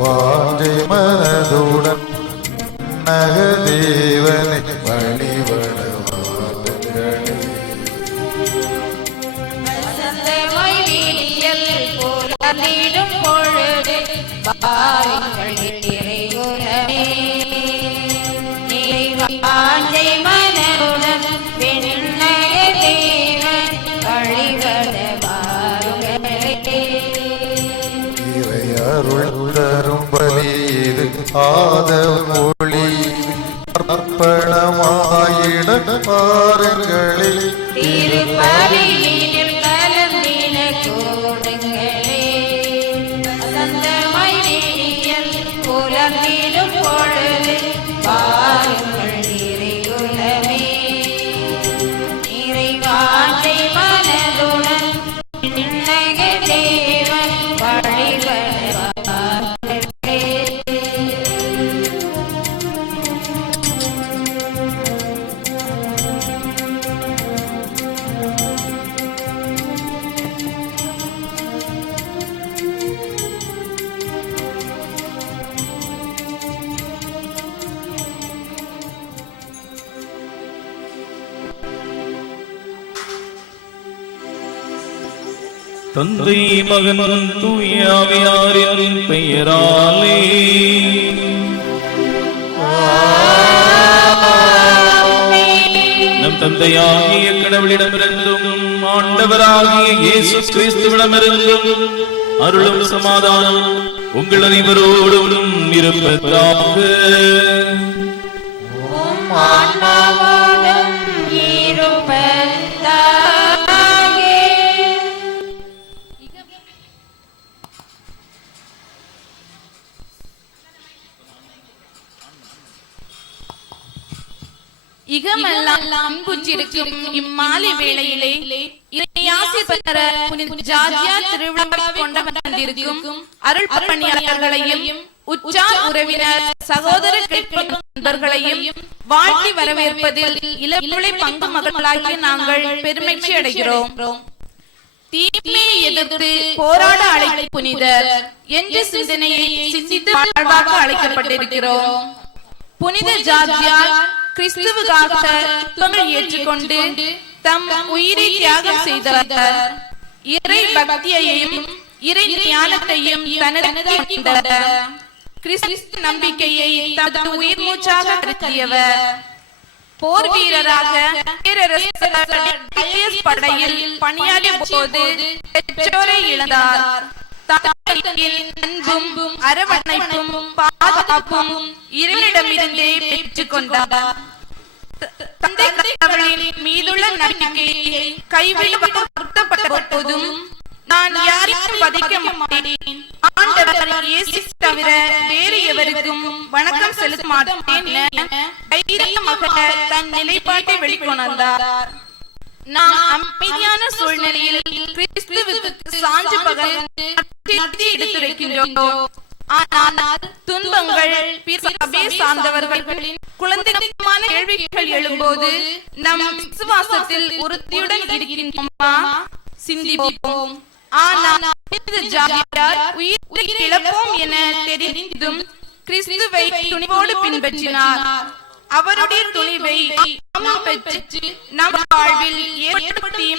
வாஞ்சை மனதுடன் நகதேவனை வழிபட வாருங்களே. வசந்தமாய் வீதியில் புலர்ந்திடும் பொழுது வாருங்கள் இறைகுலமே. வாஞ்சை மனதுடன் நகதேவன் வழிபட வாருங்களே. இறை அருள் தரும் பலிது ஆதவ ஒளி அர்ப்பணமாயிட பாருங்களே. திருப்பலியில் கலந்திட கூடுங்களே. வசந்தமாய் வீதியில் புலர்ந்திடும் பொழுது வாருங்கள் இறைகுலமே. இறைவாஞ்சை மனதுடன் நகதேவன் வழிபட வாருங்களே. தந்தை மகன் தூய ஆவியாரின் பெயராலே நம் தந்தையாகிய கடவுளிடமிருந்தும் ஆண்டவராகிய இயேசு கிறிஸ்துவிடமிருந்தும் அருளும் சமாதானம் உங்கள் அனைவரோடும் இருப்பதாக. உம் ஆன்மாவோடும் இருப்பதாக. இகமெல்லாம் அன்புற்றிருக்கும் இம்மாலை வேளையிலே இறையாசி பெற புனித ஜார்ஜியா திருவிழாவை கொண்டாடிருக்கும் அருள் பணியாளர்களையும் உற்றார் உறவினர் சகோதர நண்பர்களையும் வாழ்த்தி வரவேற்பதில் இளமுலை பங்கு மகளாகிய நாங்கள் பெருமகிழ்ச்சி அடைகிறோம். தீமையை எதிர்த்து போராட அழைக்கும் புனிதர் என்ற சிந்தனையை சிந்தித்து வாழ்வாக அழைக்கப்பட்டிருக்கிறோம். புனித ஜார்ஜியா கிறிஸ்துவுக்காக துன்பங்களை ஏற்றுக்கொண்டு தம் உயிரை தியாகம் செய்தவர். இறை பக்தியையும் இறை ஞானத்தையும் தனதாக்கி கொண்டவர். கிறிஸ்து நம்பிக்கையை தம் உயிர் மூச்சாக கருதியவர். போர் வீரராக படையில் பணியாற்றிய போது பெற்றோரை இழந்தார். அன்பும் அரவணைப்பும் பாதுகாப்பும் இறைவனிடமிருந்தே பெற்றுக் கொண்டார். தந்தை கடவுளின் மீதுள்ள நம்பிக்கையை கைவிடப்பட்ட போதும் நான் யாரையும் வதைக்க மாட்டேன், ஆண்டவர் இயேசு தவிர வேறு எவருக்கும் வணக்கம் செலுத்த மாட்டேன் என தைரியமாக தன் நிலைப்பாட்டை வெளிக்கொணர்ந்தார். நாம் அமைதியான சூழ்நிலையில் கிறிஸ்துவுக்கு சான்று பகர்ந்து எடுத்துரைக்கின்றோம். ஆனால் துன்பங்கள் சபையை சார்ந்தவர்களின் குழந்தைமான கேள்விகள் எழும்போது நம் விசுவாசத்தில் உறுதியுடன் இருக்கின்றோமா சிந்திப்போம். ஆனால் உயிரை இழப்போம் என தெரிந்தும் கிறிஸ்துவை துணிவோடு பின்பற்றினார். அவருடைய துணிவை பெற்று நம் வாழ்வில் ஏற்படுத்திய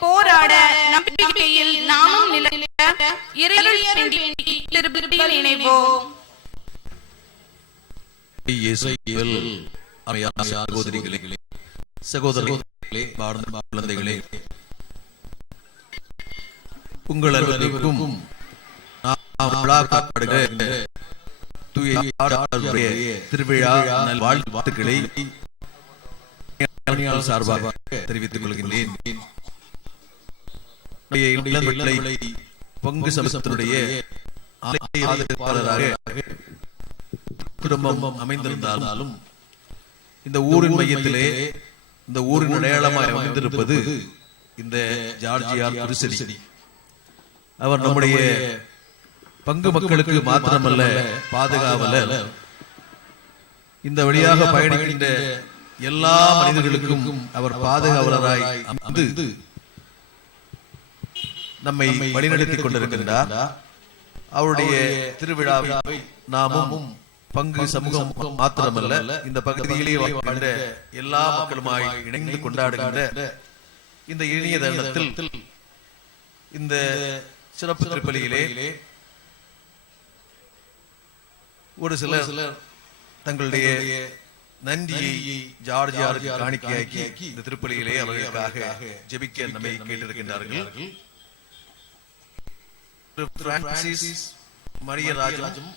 போராட நம்பிக்கையில் நாமும் நினைவோம். சகோதரர்களே, குழந்தைகளே, உங்கள் அனைவருக்கும் திருவிழா வாழ்த்துக்களை சார்பாக தெரிவித்துக் கொள்கின்றேன். பங்கு சமூகத்தினுடைய குடும்பம் அமைந்திருந்தாலும் இந்த ஊரின் மையத்திலே இந்த ஊரின் அடையாளமாக அமைந்திருப்பது இந்த ஜார்ஜியார் குருசடி. அவர் நம்முடைய பங்கு மக்களுக்கு மாத்திரமல்ல, பாதுகாவலர். இந்த வழியாக பயணிக்கின்ற எல்லா மனிதர்களுக்கும் அவர் பாதுகாவலராய் அமர்ந்து நம்மை வழிநடத்திக் கொண்டிருக்கின்றார். அவருடைய திருவிழாவை நாமும் பங்கு சமூகம் மாத்திரமல்ல இந்த பகுதியிலே வாழ்ந்த எல்லா மக்களுமாய் இணைந்து கொண்டாடுகின்ற இந்த இனிய தருணத்தில் இந்த சிறப்பு திருப்பலியிலே ஒரு சிலர் தங்களுடைய நன்றியை ஜார்ஜியாருக்கு காணிக்கையாக்கி இந்த திருப்பலியிலே அவர்களுக்காக ஜெபிக்க நம்மை கேட்டிருக்கின்றார்கள். பிரான்சிஸ் மரியராஜும்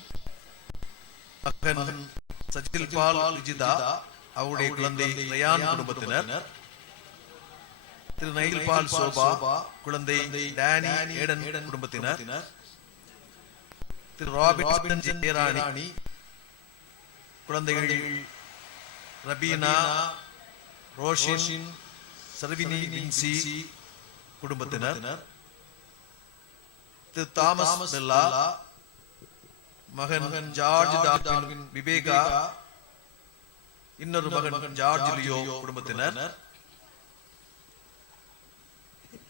மகன் சச்சில் பால் விஜிதா அவருடைய குழந்தை ரயான் குடும்பத்தினர், திரு நயில் பால் சோபா குழந்தை டேனி ஏடன் குடும்பத்தினர், திரு ராபின்சன் ஜெயராணி குழந்தைகள் ரபீனா ரோஷின் சர்வினி வின்சி குடும்பத்தினர், திரு தாமஸ் பெல்லா மகன் ஜார்ஜ் டார்வின் விவேகா இன்னொரு மகன் ஜார்ஜ் லியோ குடும்பத்தினர்,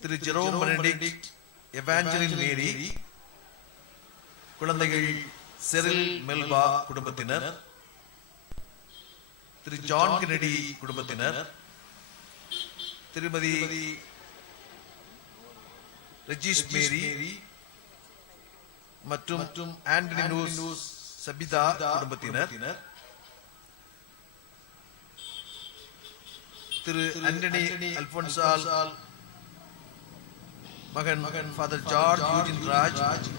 திரு ஜெரோம் பெனடிக்ட் எவாஞ்சலின் மேரி குழந்தைகள் செரில் மெல்வா குடும்பத்தினர், திரு ஜான் கெனடி குடும்பத்தினர், திருமதி ரெஜிஸ் மேரி மற்றும் ஆண்டனி நூஸ் சபிதா குடும்பத்தினர், திரு ஆண்டனி அல்போன்சால் மகன் ஃபாதர் ஜார்ஜ் யூஜின் ராஜ்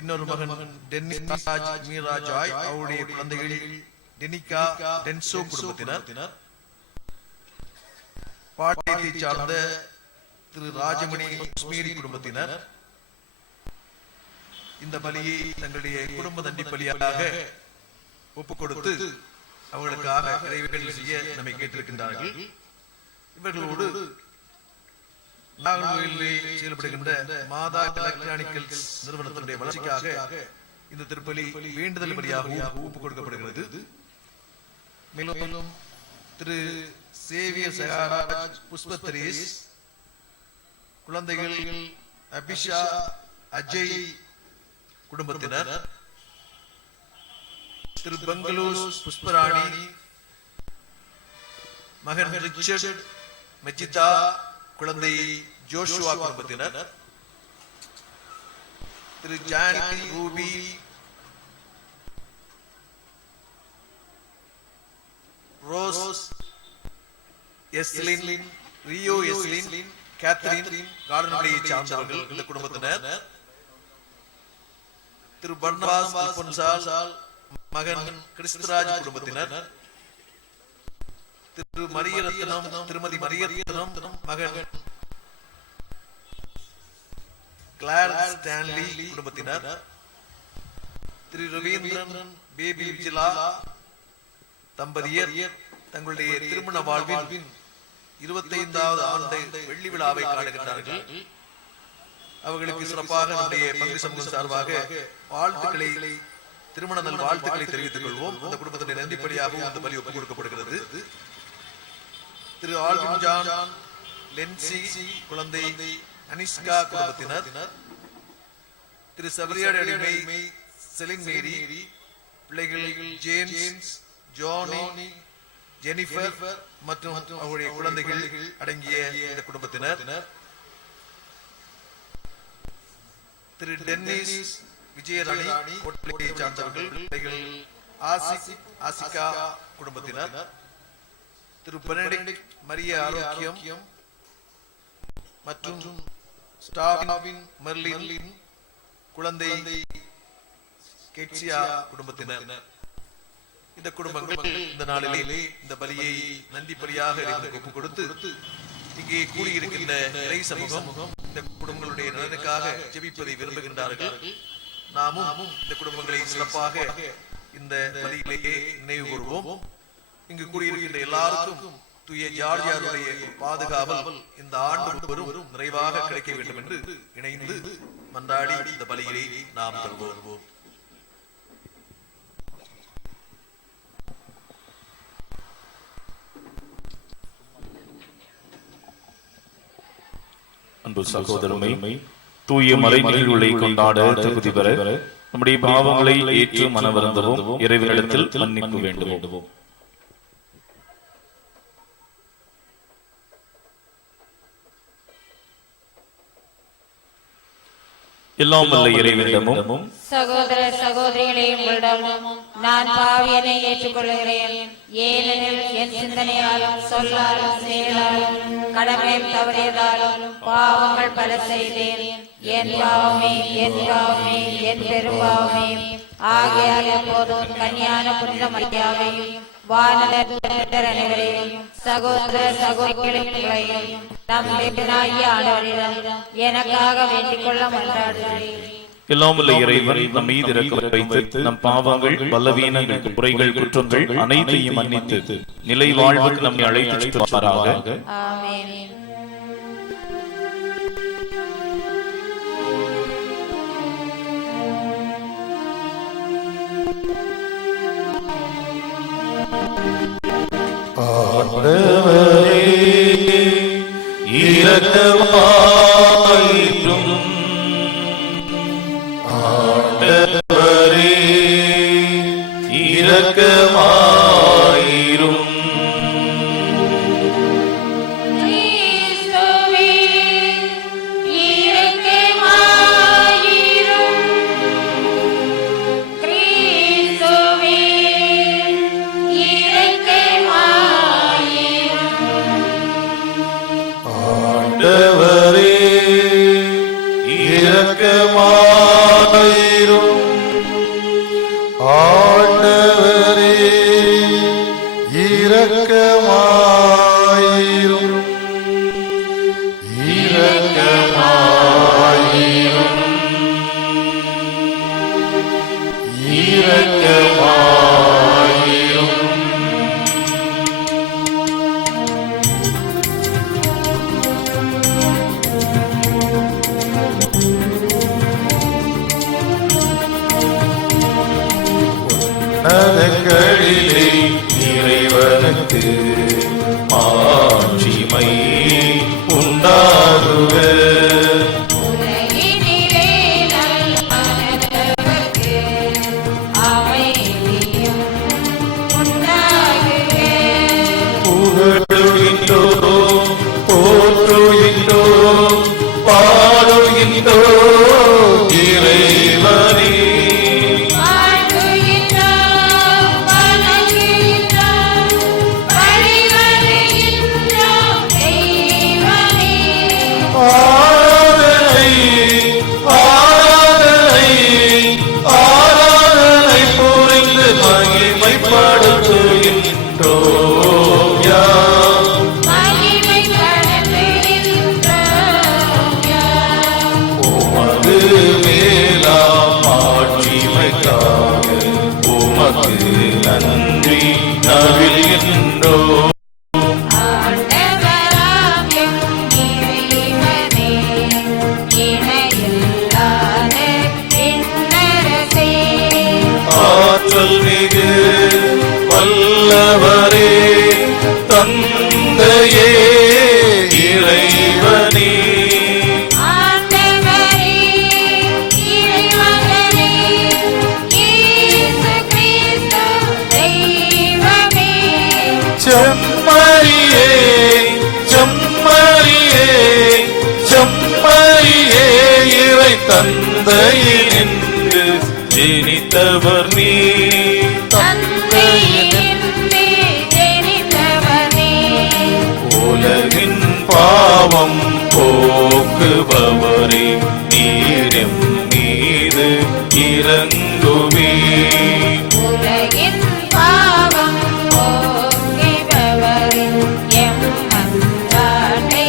இன்னொரு மகன் டென்னிஸ் ராஜ் மீரா ஜாய் அவருடைய குழந்தைகள் டெனிகா டென்சோ குடும்பத்தினர், பாட்டியத்தை சார்ந்த திரு ராஜமணி காஷ்மீரி குடும்பத்தினர் இந்த பலியை தங்களுடைய குடும்ப தண்டி பலியாக ஒப்புக் கொடுத்து அவர்களுக்காக நிறைவேற்றல் செய்ய நம்மை கேட்டிருக்கின்றார்கள். இவர்களோடு நாகர்கோவிலில் செயல்படுகின்ற மாதா எலக்ட்ரானிக்கல்ஸ் நிறுவனத்தினுடைய வளர்ச்சிக்காக இந்த திருப்பலி வேண்டுதல் பலியாக ஒப்புக் கொடுக்கப்படுகிறது. மேலும் திரு சேவியர் சகாராஜ் புஷ்பத்ரேஸ் குழந்தைகள் அபிஷா அஜய் குடும்பத்தினர், திரு பெங்களூர் புஷ்பராணி மகன் ரிச்சர்ட் மெஜிதா குழந்தை ஜோஷுவா குடும்பத்தினர், Thiru Johnny Ruby Rose Eslin Rio Eslin Catherine கார்டனுடைய சார்ந்தவர்கள் இந்த குடும்பத்தினர், திரு பர்னபாஸ் அல்போன்சால் மகன் கிறிஸ்துராஜ் குடும்பத்தினர், திரு மரியரத்னம் திருமதி மரியரத்னம் மகன் கிளார் ஸ்டான்லி குடும்பத்தினர், திரு ரவீந்திரன் பேபி விஜிலா தம்பதியர் தங்களுடைய திருமண வாழ்வின் 25வது ஆண்டு வெள்ளி விழாவை காணுகின்றார்கள். அவர்களுக்கு சிறப்பாக நம்முடைய பங்கு சமூகம் சார்பாக வாழ்த்துக்களை திருமண நல் வாழ்த்துக்களை தெரிவித்துக் கொள்வோம். அந்த குடும்பத்தினுடைய நன்றிப்படியாகவும் அந்த பலி ஒப்புக் கொடுக்கப்படுகிறது. திரு ஆல்வின் ஜான் லென்சி குழந்தை அனிஷ்கா குடும்பத்தினர், திரு சபரியாட் அடிமை செலின் மேரி பிள்ளைகள் ஜேம்ஸ் ஜானி ஜெனிஃபர் மற்றும் அவருடைய குழந்தைகள் அடங்கிய இந்த குடும்பத்தினர், திரு டென்னிஸ் விஜயராணி கோட்டையை சார்ந்தவர்கள் ஆசிகா குடும்பத்தினர், திரு பெனடிக்ட் மரிய ஆரோக்கியம் மற்றும் ஸ்டாவின் மெர்லின் குழந்தை கெட்சியா குடும்பத்தினர். இந்த குடும்பங்கள் இந்த நாளிலே இந்த பலியை நன்றி பலியாக ஒப்புக் கொடுத்து இங்கே கூடியிருக்கின்ற இறை சமூகம் இந்த குடும்பங்களுடைய நலனுக்காக ஜெபிப்பதை விரும்புகின்றார்கள். நாமும் இந்த குடும்பங்களை சிறப்பாக இந்த பலியிலேயே நினைவு கூறுவோம். இங்கு கூடியிருக்கின்ற எல்லாருக்கும் தூய ஜார்ஜியாருடைய பாதுகாவல் இந்த ஆண்டு வரும் நிறைவாக கிடைக்க வேண்டும் என்று இணைந்து மன்றாடி இந்த பலியிலே நாம் வருவோம். அன்பு சகோதரமை தூய மறை நிகழ்வுகளை கொண்டாட தகுதி பெற நம்முடைய பாவங்களை ஏற்று மனவருந்தவும் இறைவனிடத்தில் மன்னிப்பு வேண்டுவோம். எல்லாம் வல்ல இறைவனிடமும் சகோதர சகோதரிகளே, உங்களிடமும் நான் பாவியனை ஏற்றுக்கொள்கிறேன். ஏனெனில் என் சிந்தனையாலும் சொல்லாலும் செயலாலும் கடமை தவறியதாலும் பாவங்கள் பல செய்தேன். என் பாவமே என் பாவமே என் பெரும்பாவமே. ஆகையால் எப்போதும் கன்னியான புனித மரியாதையும் வானவர் அனைவரையும் சகோதர சகோதரிகளையும் நம் தேவனாகிய ஆண்டவரிடம் எனக்காக வேண்டிக் கொள்ள மன்றாடுகிறேன். எல்லாம் வல்ல இறைவன் நம் மீது இரக்கம் வைத்து நம் பாவங்கள், பலவீனங்கள், குறைகள், குற்றங்கள் அனைத்தையும் மன்னித்து நிலை வாழ்வுக்கு நம்மை அழைத்து செல்வாராக. ஆமென். ஆண்டவரே இரக்கமாயிரும். ஆண்டவரே இரக்கமாயிரும். கிறிஸ்துவே இரக்கமாயிரும். கிறிஸ்துவே ஆண்டவரே இரக்கமாயிரும். ஆண்டவரே இரக்கமாயிரும். இரக்கமாயிரும். இரக்கமாயிரும். உன்னதங்களிலே இறைவனுக்கு மாட்சிமை உண்டாகுக. உலகினிலே நல்லவர்க்கு அமைதியும் உண்டாகுக. புகழுகின்றோம், போற்றுகின்றோம், பாடுகின்றோம் இறைவனே. வாழ்த்துகின்றோம், வணங்குகின்றோம், வழிபடுகின்றோம் தெய்வமே. ஆராதனை, ஆராதனை, ஆராதனை புரிந்து மகிமைப்படுத்துகின்றோம் யாம். மகிமைப்படுத்துகின்றோம் யாம். உமது மேலாம் ஆட்சிமைக்காக உமக்கு நன்றி நவில்கின்றோம். ஆண்டவராம் எம் இறைவனே, இணையில்லாத விண்ணரசே. ஆற்றல் மிகு வல்லவரே, தந்தையே இறைவனே. ஆண்டவரே, இறைமகனே, இயேசு கிறிஸ்து தெய்வமே. செம்மறியே, செம்மறியே, செம்மறியே இறை தந்தையினின்று ஜெனித்தவர் நீ. தந்தையினின்று ஜெனித்தவனே. உலகின் பாவம் போக்குபவரே, நீரெம் மீது இறங்குவே. உலகின் பாவம் போக்கிபவரே, எம் மன்றாட்டை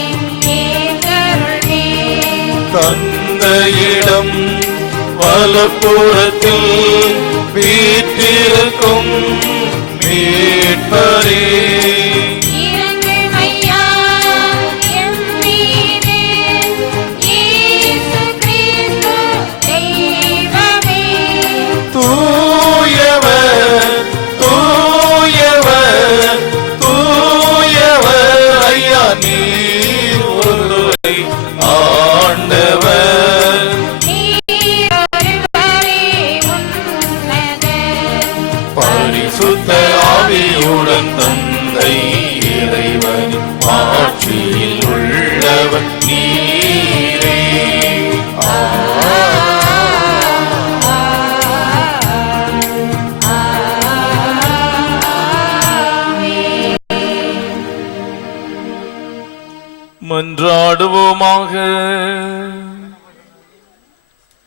ஏற்றருள்வே. தந்தையிடம் வலப்புறத்தில் வீற்றிருக்கும் மீட்பரே. இறங்குமையா எம் மீது, இயேசு கிறிஸ்து தெய்வமே. தூயவர், தூயவர், தூயவர் ஐயா நீர் ஒருவரே ஆண்டவர்.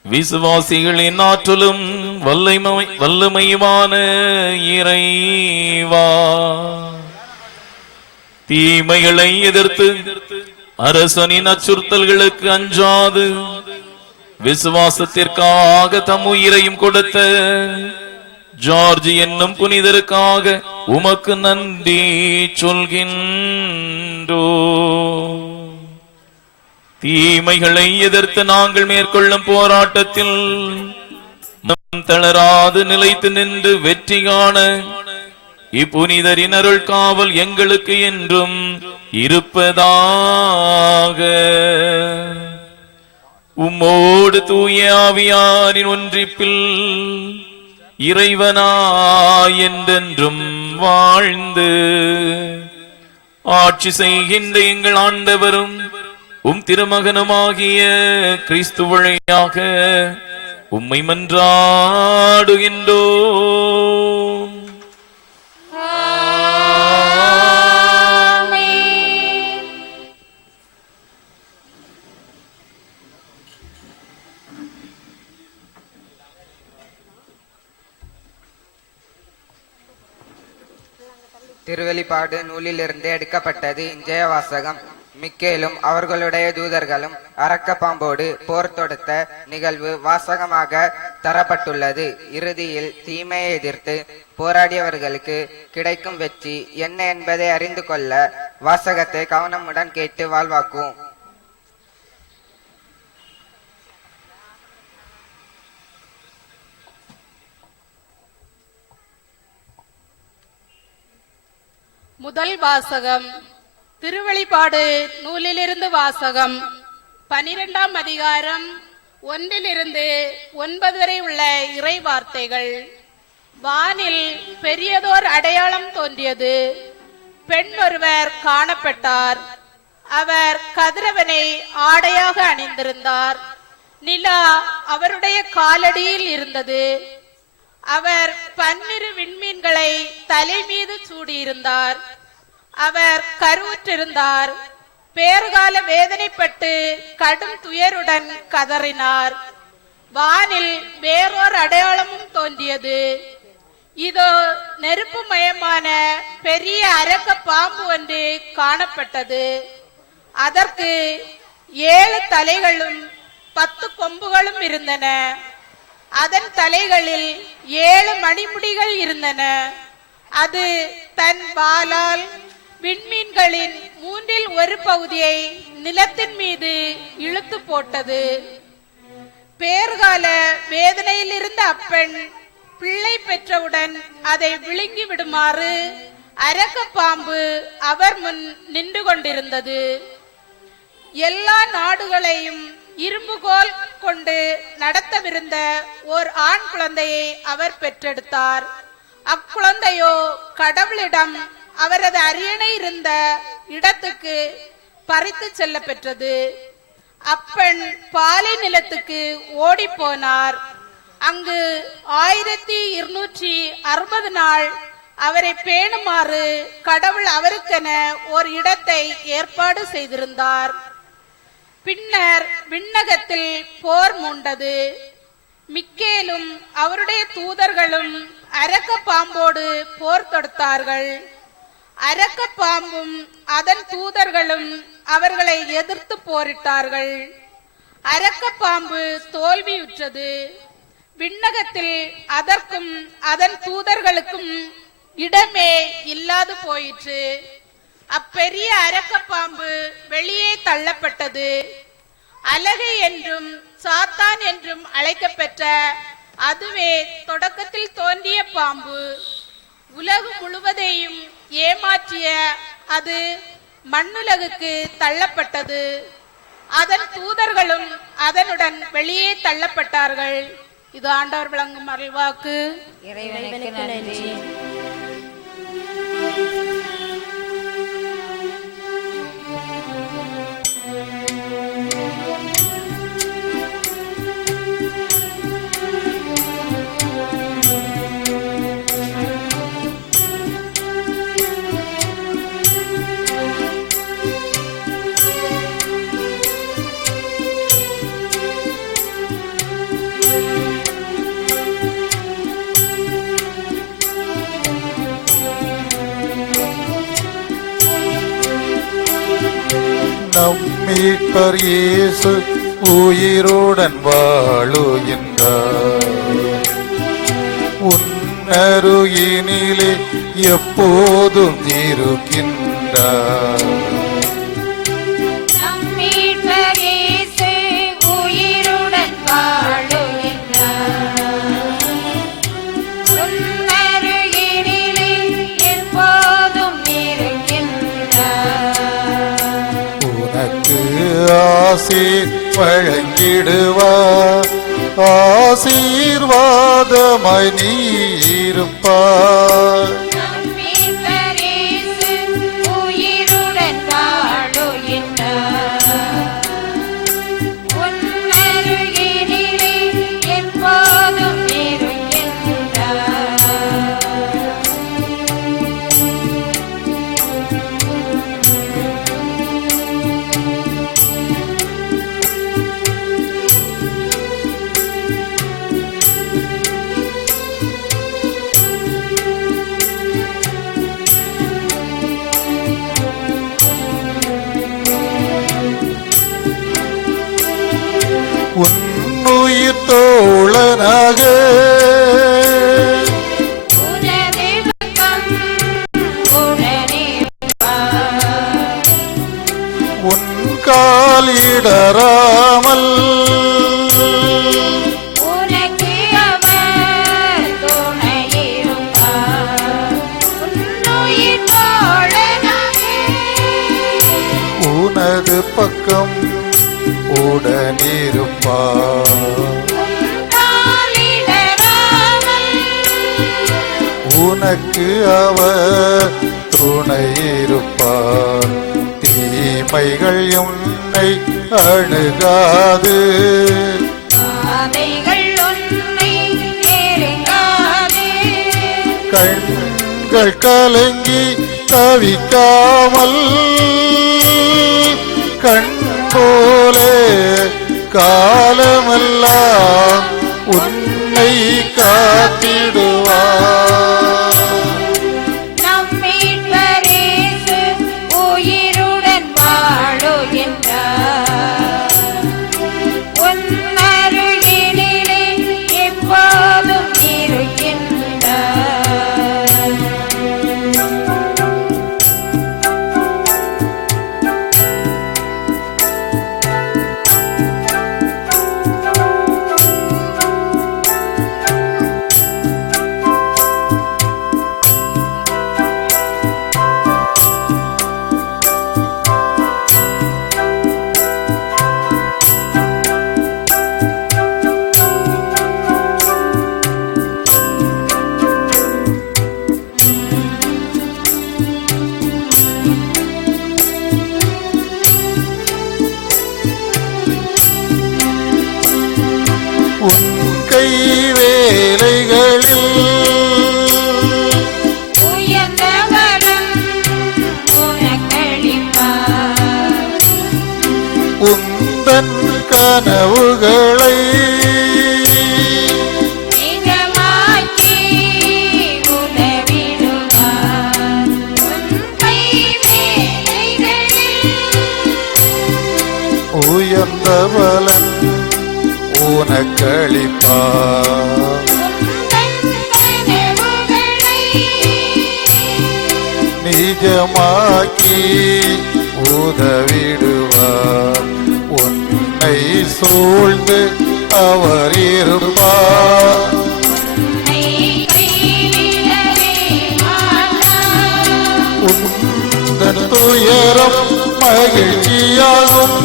விசுவாசிகளின் ஆற்றலும் வல்லமையுமான இறைவா, தீமைகளை எதிர்த்து அரசனின் அச்சுறுத்தல்களுக்கு அஞ்சாது விசுவாசத்திற்காக தம் உயிரையும் கொடுத்த ஜார்ஜ் என்னும் புனிதருக்காக உமக்கு நன்றி சொல்கின்றோ. தீமைகளை எதிர்த்து நாங்கள் மேற்கொள்ளும் போராட்டத்தில் நம் தளராது நிலைத்து நின்று வெற்றி காண இப்புனிதரின் அருள் காவல் எங்களுக்கு என்றும் இருப்பதாக. உம்மோடு தூய ஆவியாரின் ஒன்றிப்பில் இறைவனாய் என்றென்றும் வாழ்ந்து ஆட்சி செய்கின்ற எங்கள் ஆண்டவரும் திருமகனுமாகிய கிறிஸ்து வழியாக உம்மை மன்றாடுகின்றோம். திருவெளிப்பாடு நூலிலிருந்து எடுக்கப்பட்டது. இன்றைய வாசகம். மிக்கேலும் அவர்களுடைய தூதர்களும் அரக்க பாம்போடு போர் தொடுத்த நிகழ்வு வாசகமாக தரப்பட்டுள்ளது. இறுதியில் தீமையை எதிர்த்து போராடியவர்களுக்கு கிடைக்கும் வெற்றி என்ன என்பதை அறிந்து கொள்ள வாசகத்தை கவனமுடன் கேட்டு வாழ்வாக்குவோம். முதல் வாசகம். திருவெளிப்பாடு நூலிலிருந்து வாசகம். 12ஆம் அதிகாரம் 1-9 வரை உள்ள இறை வார்த்தைகள். வானில் பெரியதோர் அடையாளம் தோன்றியது. பெண் ஒருவர் காணப்பட்டார். அவர் கதிரவனை ஆடையாக அணிந்திருந்தார். நிலா அவருடைய காலடியில் இருந்தது. அவர் 12 விண்மீன்களை தலை மீது சூடியிருந்தார். அவர் கருவுற்றிருந்தார். பேறுகால வேதனைப்பட்டு கடும் துயருடன் கதறினார். வானில் வேறோர் அடையாளமும் தோன்றியது. இதோ நெருப்புமயமான பெரிய அரக்க பாம்பு ஒன்று காணப்பட்டது. அதற்கு 7 தலைகளும் 10 கொம்புகளும் இருந்தன. அதன் தலைகளில் 7 மணிமுடிகள் இருந்தன. அது தன் வாளால் விண்மீன்களின் 1/3 பகுதியை நிலத்தின் மீது இழுத்து போட்டது. பேறுகால வேதனையில் இருந்த அப்பெண் பிள்ளை பெற்றவுடன் அதை விழுங்கி விடுமாறு அரக்க பாம்பு அவர் முன் நின்று கொண்டிருந்தது. எல்லா நாடுகளையும் இரும்புகோல் கொண்டு நடத்தவிருந்த ஓர் ஆண் குழந்தையை அவர் பெற்றெடுத்தார். அக்குழந்தையோ கடவுளிடம் அவரது அரியணை இருந்த இடத்துக்கு பறித்து செல்ல பெற்றது. அப்பெண் பாலை நிலத்துக்கு ஓடி போனார். அங்கு 1260 நாள் அவரை பேணுமாறு கடவுள் அவருக்கென ஒரு இடத்தை ஏற்பாடு செய்திருந்தார். பின்னர் விண்ணகத்தில் போர் மூண்டது. மிக்கேலும் அவருடைய தூதர்களும் அரக்க பாம்போடு போர் தொடுத்தார்கள். அரக்க பாம்பும் அதன் தூதர்களும் அவர்களை எதிர்த்து போரிட்டார்கள். அரக்க பாம்பு தோல்வியுற்றது. விண்ணகத்தில் அதற்கும் அதன் தூதர்களுக்கும் இடமே இல்லாது போயிற்று. அப்பெரிய அரக்க பாம்பு வெளியே தள்ளப்பட்டது. அலகை என்றும் சாத்தான் என்றும் அழைக்கப்பெற்ற அதுவே தொடக்கத்தில் தோன்றிய பாம்பு. உலகம் முழுவதையும் ஏமாற்றிய அது மண்ணுலகுக்கு தள்ளப்பட்டது. அதன் தூதர்களும் அதனுடன் வெளியே தள்ளப்பட்டார்கள். இது ஆண்டவர் வழங்கும் அருள்வாக்கு. இறைவனுக்கு நன்றி. மீட்பர் இயேசு உயிருடன் வாழுகின்றார். உன்னருகினிலே எப்போதும் இருக்கின்றார். நம் மீட்பர் இயேசு உயிருடன் வாழுகின்றார். உன்னருகினிலே எப்போதும் இருக்கின்றார். உனக்கு ஆசீர் வழங்கிடுவார். ஆசீர்வாதமாய் நீ இருப்பாய். நம் மீட்பர் இயேசு உயிருடன் வாழுகின்றார். உன்னருகினிலே எப்போதும் இருக்கின்றார். உன்னுயிர் தோழனாக உனது பக்கம் உடனிருப்பார். உன் காலிடராமல் உனக்கு அவர் துணையிருப்பார். உன்னுயிர் தோழனாக உனது பக்கம் உடனிருப்பார். காலிடராமல் உனக்கு அவர் துணையிருப்பார். தீமைகள் உன்னை அணுகாது. பாதைகள் உன்னை நெருங்காது. கண்கள் கலங்கி தவிக்காமல் கண் போலே காலமெல்லாம் உன்னை காத்திடுவார். நம் மீட்பர் இயேசு உயிருடன் வாழுகின்றார். உன்னருகினிலே எப்போதும் இருக்கின்றார். உன் கை வேலைகளில் உயர்ந்த வரம் உனக்களிப்பார். உந்தன் கனவுகளை நிஜமாக்கி உதவிடுவார். உன் கை வேலைகளில் உயர்ந்த பலன் உனக்களிப்பார். உந்தன் கனவுகளை நிஜமாக்கி உதவிடுவார். உன்னை சூழ்ந்து அவர் இருப்பார். உன்னை கைவிடவே மாட்டார். உந்தன் துயரம் மகிழ்ச்சியாகும்.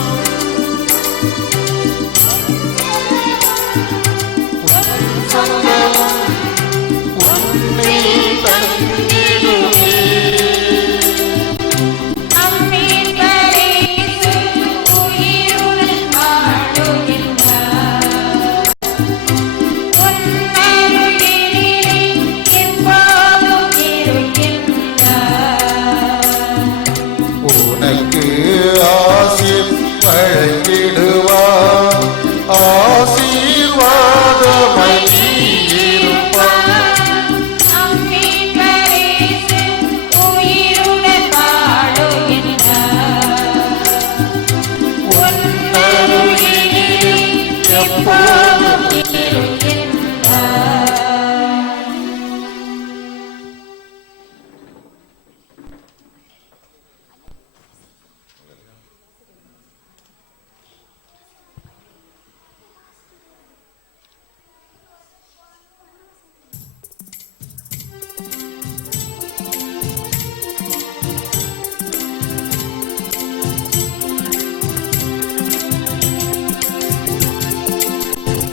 உன்னில் தங்கிடுவே. நம் மீட்பர் இயேசு உயிருடன் வாழுகின்றார். உன்னருகினிலே எப்போதும் இருக்கின்றார். உனக்கு ஆசீர் எப்போதும் இருக்கின்றார்.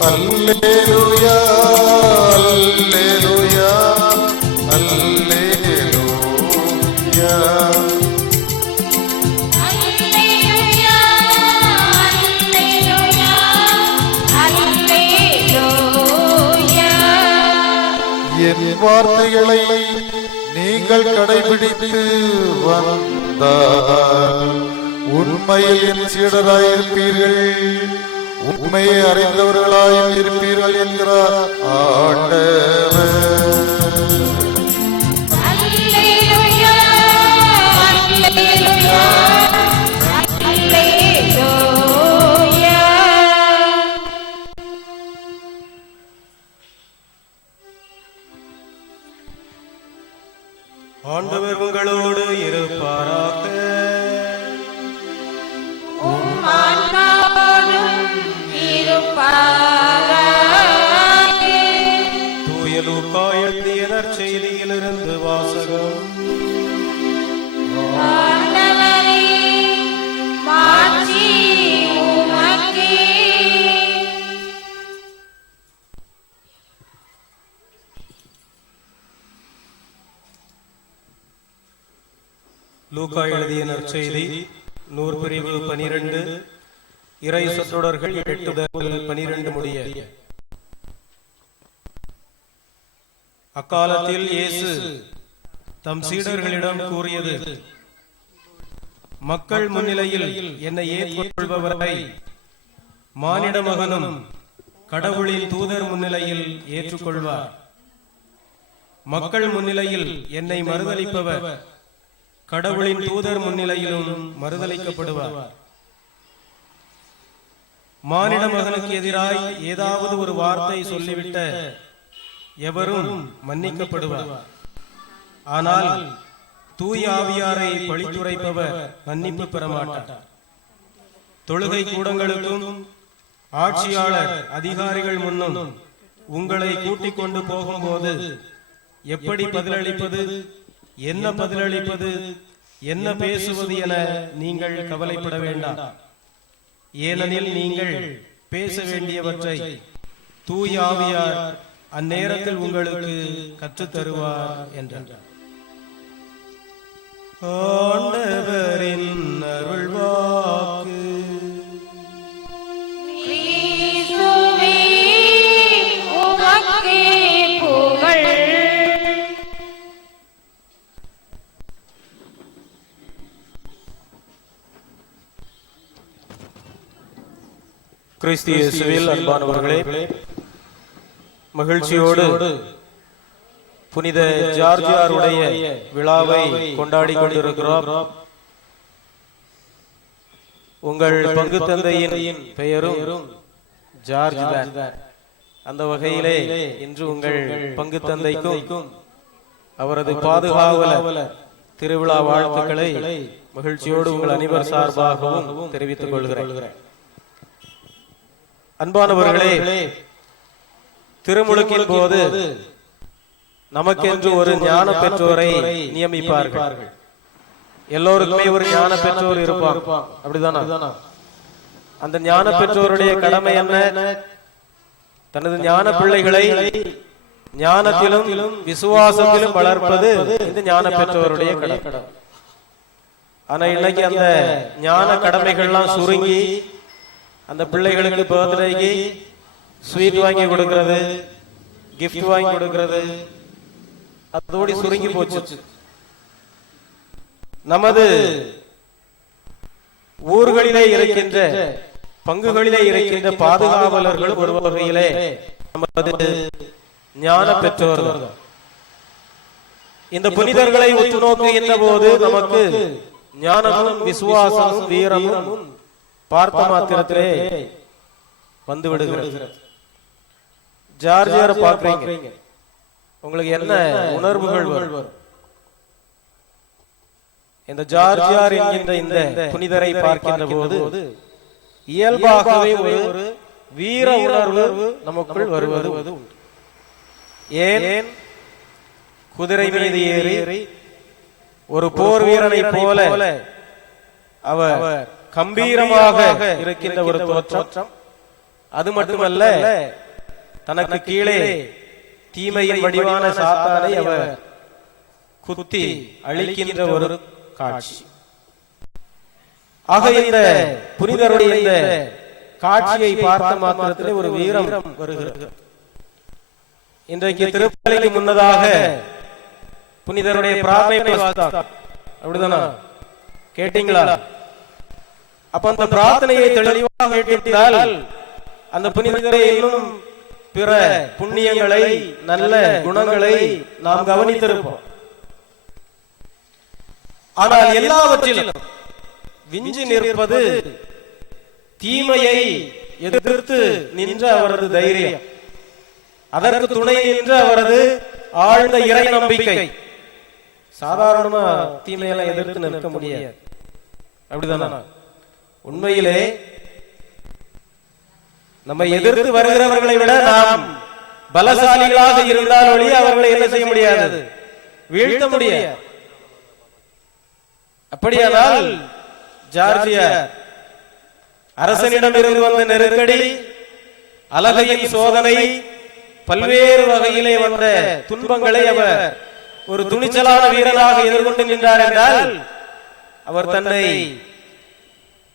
அல்லேலூயா அல்லேலூயா அல்லேலூயா. அல்லேலூயா, அல்லேலூயா, அல்லேலூயா. என் வார்த்தைகளை நீங்கள் கடைபிடித்து வந்தால் உண்மையில் என் சீடராயிருப்பீர்கள், உண்மையை அறிந்தவர்களாயும் இருப்பீர்கள் என்கிறார் ஆண்டவர். அல்லேலூயா, அல்லேலூயா, அல்லேலூயா. ஆண்டவர் உங்களோடு இருப்பாராக. உம் ஆன்மாவோடும் இருப்பாராக. தூய லூக்கா எழுதிய நற்செய்தியிலிருந்து வாசகம். ஆண்டவரே, மாட்சி உமக்கே. லூக்கா எழுதிய நற்செய்தி நூற்பிரிவு 12 இறை சொற்றொடர்கள் 8 முதல் 12 முடிய. அக்காலத்தில் இயேசு தம் சீடர்களிடம் கூறியது, மக்கள் முன்னிலையில் என்னை ஏற்றுக்கொள்பவரை மானிட மகனும் கடவுளின் தூதர் முன்னிலையில் ஏற்றுக்கொள்வார். மக்கள் முன்னிலையில் என்னை மறுதலிப்பவர் கடவுளின் தூதர் முன்னிலையிலும் மறுதலிக்கப்படுவார். மானிட மகனுக்கு எதிராய் ஏதாவது ஒரு வார்த்தை சொல்லிவிட்ட எவரும் மன்னிக்கப்படுவார். ஆனால் தூய ஆவியாரை பழித்துரைப்பவர் மன்னிப்பு பெறமாட்டார். தொழுகை கூடங்களுக்கும் ஆட்சியாளர் அதிகாரிகள் முன்னும் உங்களை கூட்டிக் கொண்டு போகும்போது எப்படி பதிலளிப்பது, என்ன பதிலளிப்பது, என்ன பேசுவது என நீங்கள் கவலைப்பட வேண்டாம். ஏனெனில் நீங்கள் பேச வேண்டியவற்றை தூய ஆவியார் அந்நேரத்தில் உங்களுக்கு கற்றுத் தருவார் என்றார். ஆண்டவரின் அருள்வாக்கு. கிறிஸ்துவே, உமக்கே புகழ். கிறிஸ்து இயேசுவில் அன்பானவர்களே, மகிழ்ச்சியோடு புனித ஜார்ஜியாருடைய விழாவை கொண்டாடி கொண்டிருக்கிறோம். உங்கள் பங்கு தந்தையின் பெயரும் ஜார்ஜ் தான். அந்த வகையிலே இன்று உங்கள் பங்கு தந்தைக்கும் அவரது பாதுகாவலர் திருவிழா வாழ்த்துக்களை மகிழ்ச்சியோடு உங்கள் அனைவர் சார்பாகவும் தெரிவித்துக் கொள்கிறேன். அன்பானவர்களே, திருமுழுக்கின் போது நமக்கென்று ஒரு ஞான பெற்றோரை நியமிப்பார்கள். எல்லோருக்குமே ஒரு ஞான பெற்றோர் இருப்பார், அப்படிதானா? அந்த ஞான பெற்றோருடைய கடமை என்ன? தனது ஞான பிள்ளைகளை ஞானத்திலும் விசுவாசத்திலும் வளர்ப்பது இந்த ஞான பெற்றோருடைய கடமை. ஆனா இன்னைக்கு அந்த ஞான கடமைகள்லாம் சுருங்கி அந்த பிள்ளைகளுக்கு பர்த்டேக்கு ஸ்வீட் வாங்கி கொடுக்கிறது, கிஃப்ட் வாங்கி கொடுக்கிறது, அதோடு சுருங்கி போச்சு. நமது ஊர்களிலே இருக்கின்ற பங்குகளிலே இருக்கின்ற பாதுகாவலர்கள் ஒரு வகையிலே நமது ஞான பெற்றோர்கள். இந்த புனிதர்களை உற்று நோக்குகின்ற போது நமக்கு ஞானமும் விசுவாசமும் வீரமும் பார்த்த மாத்திரத்திலே வந்து விடுகிறது. ஜார்ஜியாரை பார்க்குறீங்க, உங்களுக்கு என்ன உணர்வுகள் வரும்? இந்த ஜார்ஜியார் என்கின்ற இந்த புனிதரை பார்க்கின்ற போது இயல்பாகவே ஒரு வீர உணர்வு நமக்குள் வருவது உண்டு. ஏன் குதிரை மீது ஏறி ஒரு போர் வீரனை போல அவர் கம்பீரமாக இருக்கின்ற ஒரு தோற்றம். அது மட்டுமல்ல, தனக்கு கீழே தீமையின் வடிவான சாத்தானை அவர் குத்தி அழிக்கின்ற ஒரு காட்சி. ஆக இந்த புனிதருடைய இந்த காட்சியை பார்த்த மாத்திரத்திலே ஒரு வீரம் வருகிறது. இன்றைக்கு திருப்பலிக்கு முன்னதாக புனிதருடைய பிரார்த்தனை அப்படிதானா? கேட்டீங்களா? அப்ப அந்த பிரார்த்தனையை தெளிவாக கேட்டிருந்தால் அந்த புனிதரை இன்னும் பிற புண்ணியங்களை, நல்ல குணங்களை நாம் கவனித்திருப்போம். ஆனால் எல்லாவற்றிலும் விஞ்சி நிற்பது தீமையை எதிர்த்து நின்ற அவரது தைரியம், அதற்கு துணை நின்ற அவரது ஆழ்ந்த இறை நம்பிக்கை. சாதாரணமா தீமையெல்லாம் எதிர்த்து நிற்க முடியாது, அப்படிதானா? உண்மையிலே நம்ம எதிர்த்து வருகிறவர்களை விட நாம் பலசாலிகளாக இருந்தால் ஒழிய அவர்களை என்ன செய்ய முடியாது, வீழ்த்த முடியாது. அப்படியானால் ஜார்ஜியா அரசனிடம் இருந்து வந்த நெருக்கடி, அலகையின் சோதனை, பல்வேறு வகையிலே வந்த துன்பங்களை அவர் ஒரு துணிச்சலான வீரனாக எதிர்கொண்டு நின்றார் என்றால் அவர் தன்னை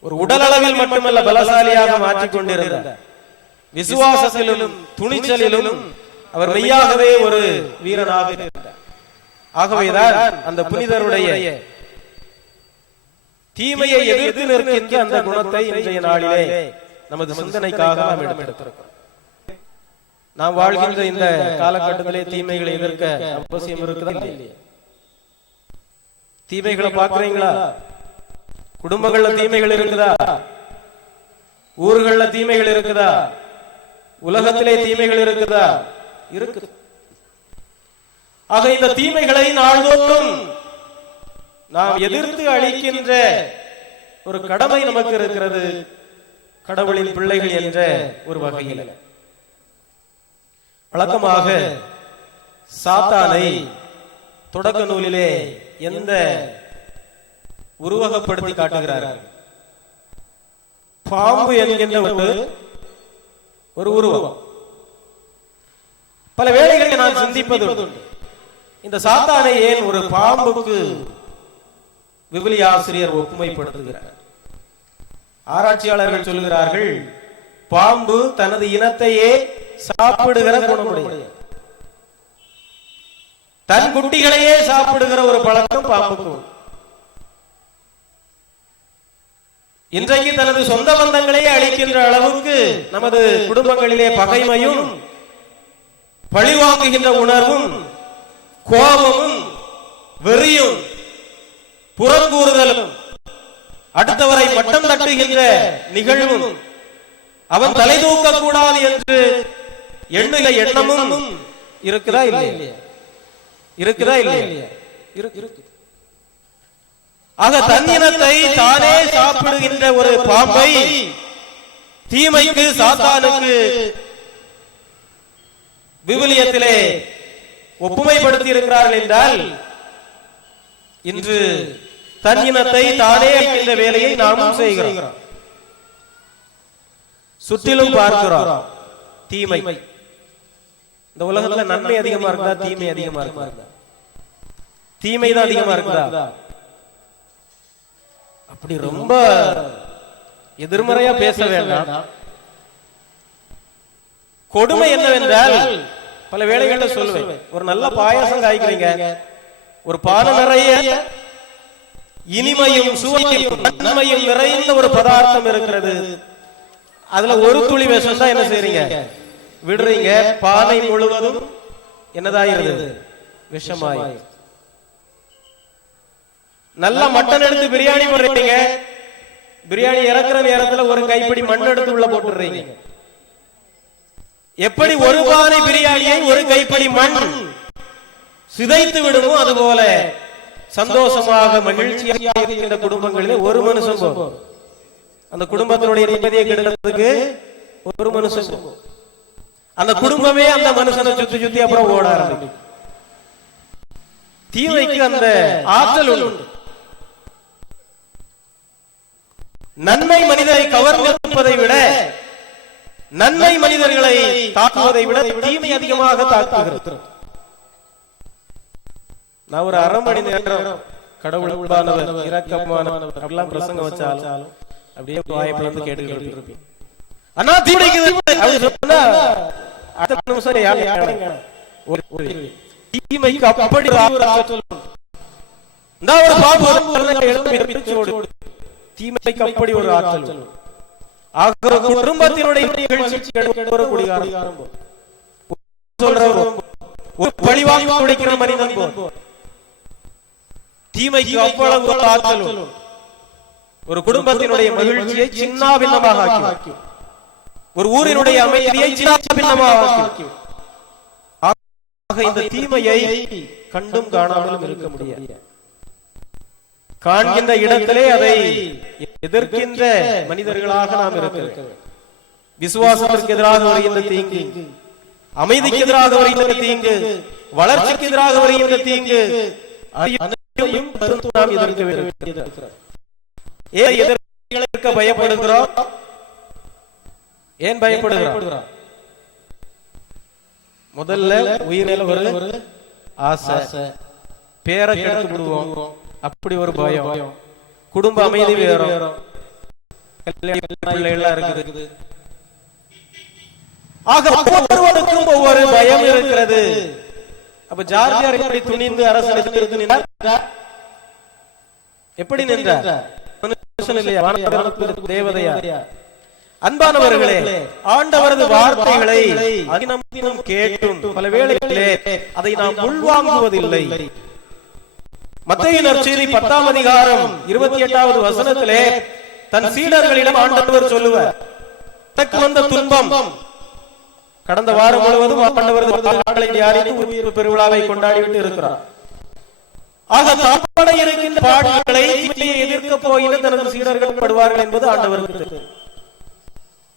ஒரு உடல் அளவில் மட்டுமல்ல பலசாலியாக மாற்றிக் கொண்டிருந்தார். விசுவாசத்திலும் துணிச்சலிலும் அவர் மெய்யாகவே ஒரு வீரனாக இருந்தார். ஆகவேதான் அந்த புனிதருடைய தீமையை எதிர்த்து நிற்கின்ற அந்த குணத்தை இன்றைய நாளிலே நமது சிந்தனைக்காக நாம் எடுத்திருக்கிறோம். நாம் வாழ்கின்ற இந்த காலகட்டத்திலே தீமைகளை எதிர்க்க அவசியம் இருக்குதா இல்லையா? தீமைகளை பார்க்கிறீங்களா? குடும்பங்கள்ல தீமைகள் இருக்குதா? ஊர்கள்ல தீமைகள் இருக்குதா? உலகத்திலே தீமைகள் இருக்குதா? இருக்குது. ஆக இந்த தீமைகளை நாள்தோறும் நாம் எதிர்த்து அளிக்கின்ற ஒரு கடமை நமக்கு இருக்கிறது, கடவுளின் பிள்ளைகள் என்ற ஒரு வகையில். வழக்கமாக சாத்தானை தொடக்க நூலிலே எந்த உருவகப்படுத்தி காட்டுகிறார்கள்? பாம்பு என்கின்ற ஒரு உருவம். பல வேளைகளை நான் சிந்திப்பது உண்டு, இந்த சாத்தானை ஏன் ஒரு பாம்புக்கு விவிலிய ஆசிரியர் ஒப்புமைப்படுத்துகிறார்? ஆராய்ச்சியாளர்கள் சொல்கிறார்கள், பாம்பு தனது இனத்தையே சாப்பிடுகிற குணமுடைய, தன் குட்டிகளையே சாப்பிடுகிற ஒரு பழக்கம் பாம்புக்கு. இன்றைக்கு தனது சொந்த பந்தங்களே அழிக்கின்ற அளவுக்கு நமது குடும்பங்களிலே பகைமையும் பழிவாங்குகின்ற உணர்வும் கோபமும் வெறியும் புறங்கூறுதலும் அடுத்தவரை மட்டம் தட்டுகின்ற நிகழ்வும் அவன் தலை தூக்க கூடாது என்று எண்ணில எண்ணமும் இருக்குதா இல்லையா? இருக்குதா இல்லையா? இருக்கு. ஆக தன்னினத்தை தானே சாப்பிடுகின்ற ஒரு பாம்பை தீமைக்கு, சாத்தானுக்கு விவிலியத்திலே ஒப்புமைப்படுத்தி இருக்கிறார்கள் என்றால், இன்று தன்னினத்தை தானே அழிக்கின்ற வேலையை நாமும் செய்கிறோம். சுற்றிலும் பார்க்கிறோம் தீமை. இந்த உலகத்துல நன்மை அதிகமா இருக்குதா, தீமை அதிகமா இருக்குதா? தீமை தான் அதிகமா இருக்குதா? அப்படி ரொம்ப எதிர்மறையா பேச வேண்டாம். கொடுமை என்னவென்றால், பல வேளைகளில் சொல்லுவேன், ஒரு நல்ல பாயாசம் காய்க்கிறீங்க, ஒரு பானை நிறைய இனிமையும் சுவையும் நன்மையும் நிறைந்த ஒரு பதார்த்தம் இருக்கிறது, அதுல ஒரு துளி விஷம் தான் என்ன செய்றீங்க, விடுறீங்க. பானை முழுவதும் என்னதாயிருது, விஷமாய். நல்ல மட்டன் எடுத்து பிரியாணி பண்றீங்க, பிரியாணி இறக்குற நேரத்துல ஒரு கைப்பிடி மண் எடுத்து உள்ள போட்டுறீங்க, எப்படி ஒரு பானை பிரியாணியை ஒரு கைப்படி மண் சிதைத்து விடுமோ அதுபோல சந்தோஷமாக மகிழ்ச்சியாக இருக்கின்ற குடும்பங்களிலே ஒரு மனுஷன் போகும். அந்த குடும்பத்தினுடைய நிம்மதியை கெடுக்கிறதுக்கு ஒரு மனுஷன் போகும். அந்த குடும்பமே அந்த மனுஷனை சுத்தி சுத்தி அப்புறம் ஓட ஆரம்பிக்கும். தீமைக்கு அந்த ஆற்றல் உண்டு. நன்மை மனிதரை கவர்ந்திருப்பதை விட நன்மை மனிதர்களை தாக்குவதை விட தீமை அதிகமாக தாக்குகிறது. நான் ஒரு அரை மணி நேரம் கடவுள் உள்பானவர் இரக்கமானவர் அப்படிலாம் பிரசங்கம் வச்சாலும் அப்படியே வாய்ப்பு வந்து கேட்டுக்கிட்டு இருப்பேன். ஆனா தீமைக்குது அடுத்த நிமிஷம் தீமைக்கு அப்படி ஒரு பாம்பு தீமைக்கு அப்படி ஒரு ஆற்றல். குடும்பத்தினுடைய ஒரு குடிகாரம் ஒரு பழிவாங்க குடிக்கிற மனிதன் தீமைக்கு அவ்வளவு ஆற்றல். ஒரு குடும்பத்தினுடைய மகிழ்ச்சியை சின்ன பின்னமாக ஆக்கி, ஒரு ஊரினுடைய அமைதியை சின்ன பின்னமாக ஆக்கி. இந்த தீமையை கண்டும் காணாமலும் இருக்க முடியாது. காண்கின்ற இடத்திலே அதை எதிர்க்கின்ற மனிதர்களாக நாம் இருக்கிறோம். விசுவாசத்திற்கு எதிராக வருகின்ற தீங்கு, அமைதிக்கு எதிராக வருகின்ற தீங்கு, வளர்ச்சிக்கு எதிராக வருகின்ற தீங்கு நாம் எதிர்க்க வேண்டும். ஏன் எதிர்க்க பயப்படுகிறோம்? ஏன் பயப்படுகிறோம்? முதல்ல உயிரில ஒரு ஆசை, பேரை கெடுத்து விடுவோம், அப்படி ஒரு பயம். குடும்ப அமைதி வேறும், பிள்ளைகள் இருக்குது. ஆக ஒவ்வொருவருக்கும் ஒவ்வொரு பயம் இருக்கிறது. அப்ப ஜார்ஜியார் எப்படி துணிந்து அரசு நின்றார்? எப்படி நின்றார்? தேவதையா? அன்பானவர்களே, ஆண்டவரது வார்த்தைகளை அதினமும் கேட்டும் பல வேளைகளிலே அதை நாம் உள்வாங்குவதில்லை. மத்தேயு நற்செய்தி 10ஆம் அதிகாரம் 28வது வசனத்திலே தன் சீடர்களிடம் ஆண்டவர் சொல்லுவார், தனக்கு வந்த துன்பம். கடந்த வாரம் முழுவதும் ஆண்டவரது உயிர்ப்பு பெருவிழாவை கொண்டாடிவிட்டு இருக்கிறார். ஆக தாப்பட இருக்கின்ற பாடுகளை எதிர்க்க போகின்ற தனது சீடர்கள் படுவார்கள் என்பது ஆண்டவருக்கு தெரியும்.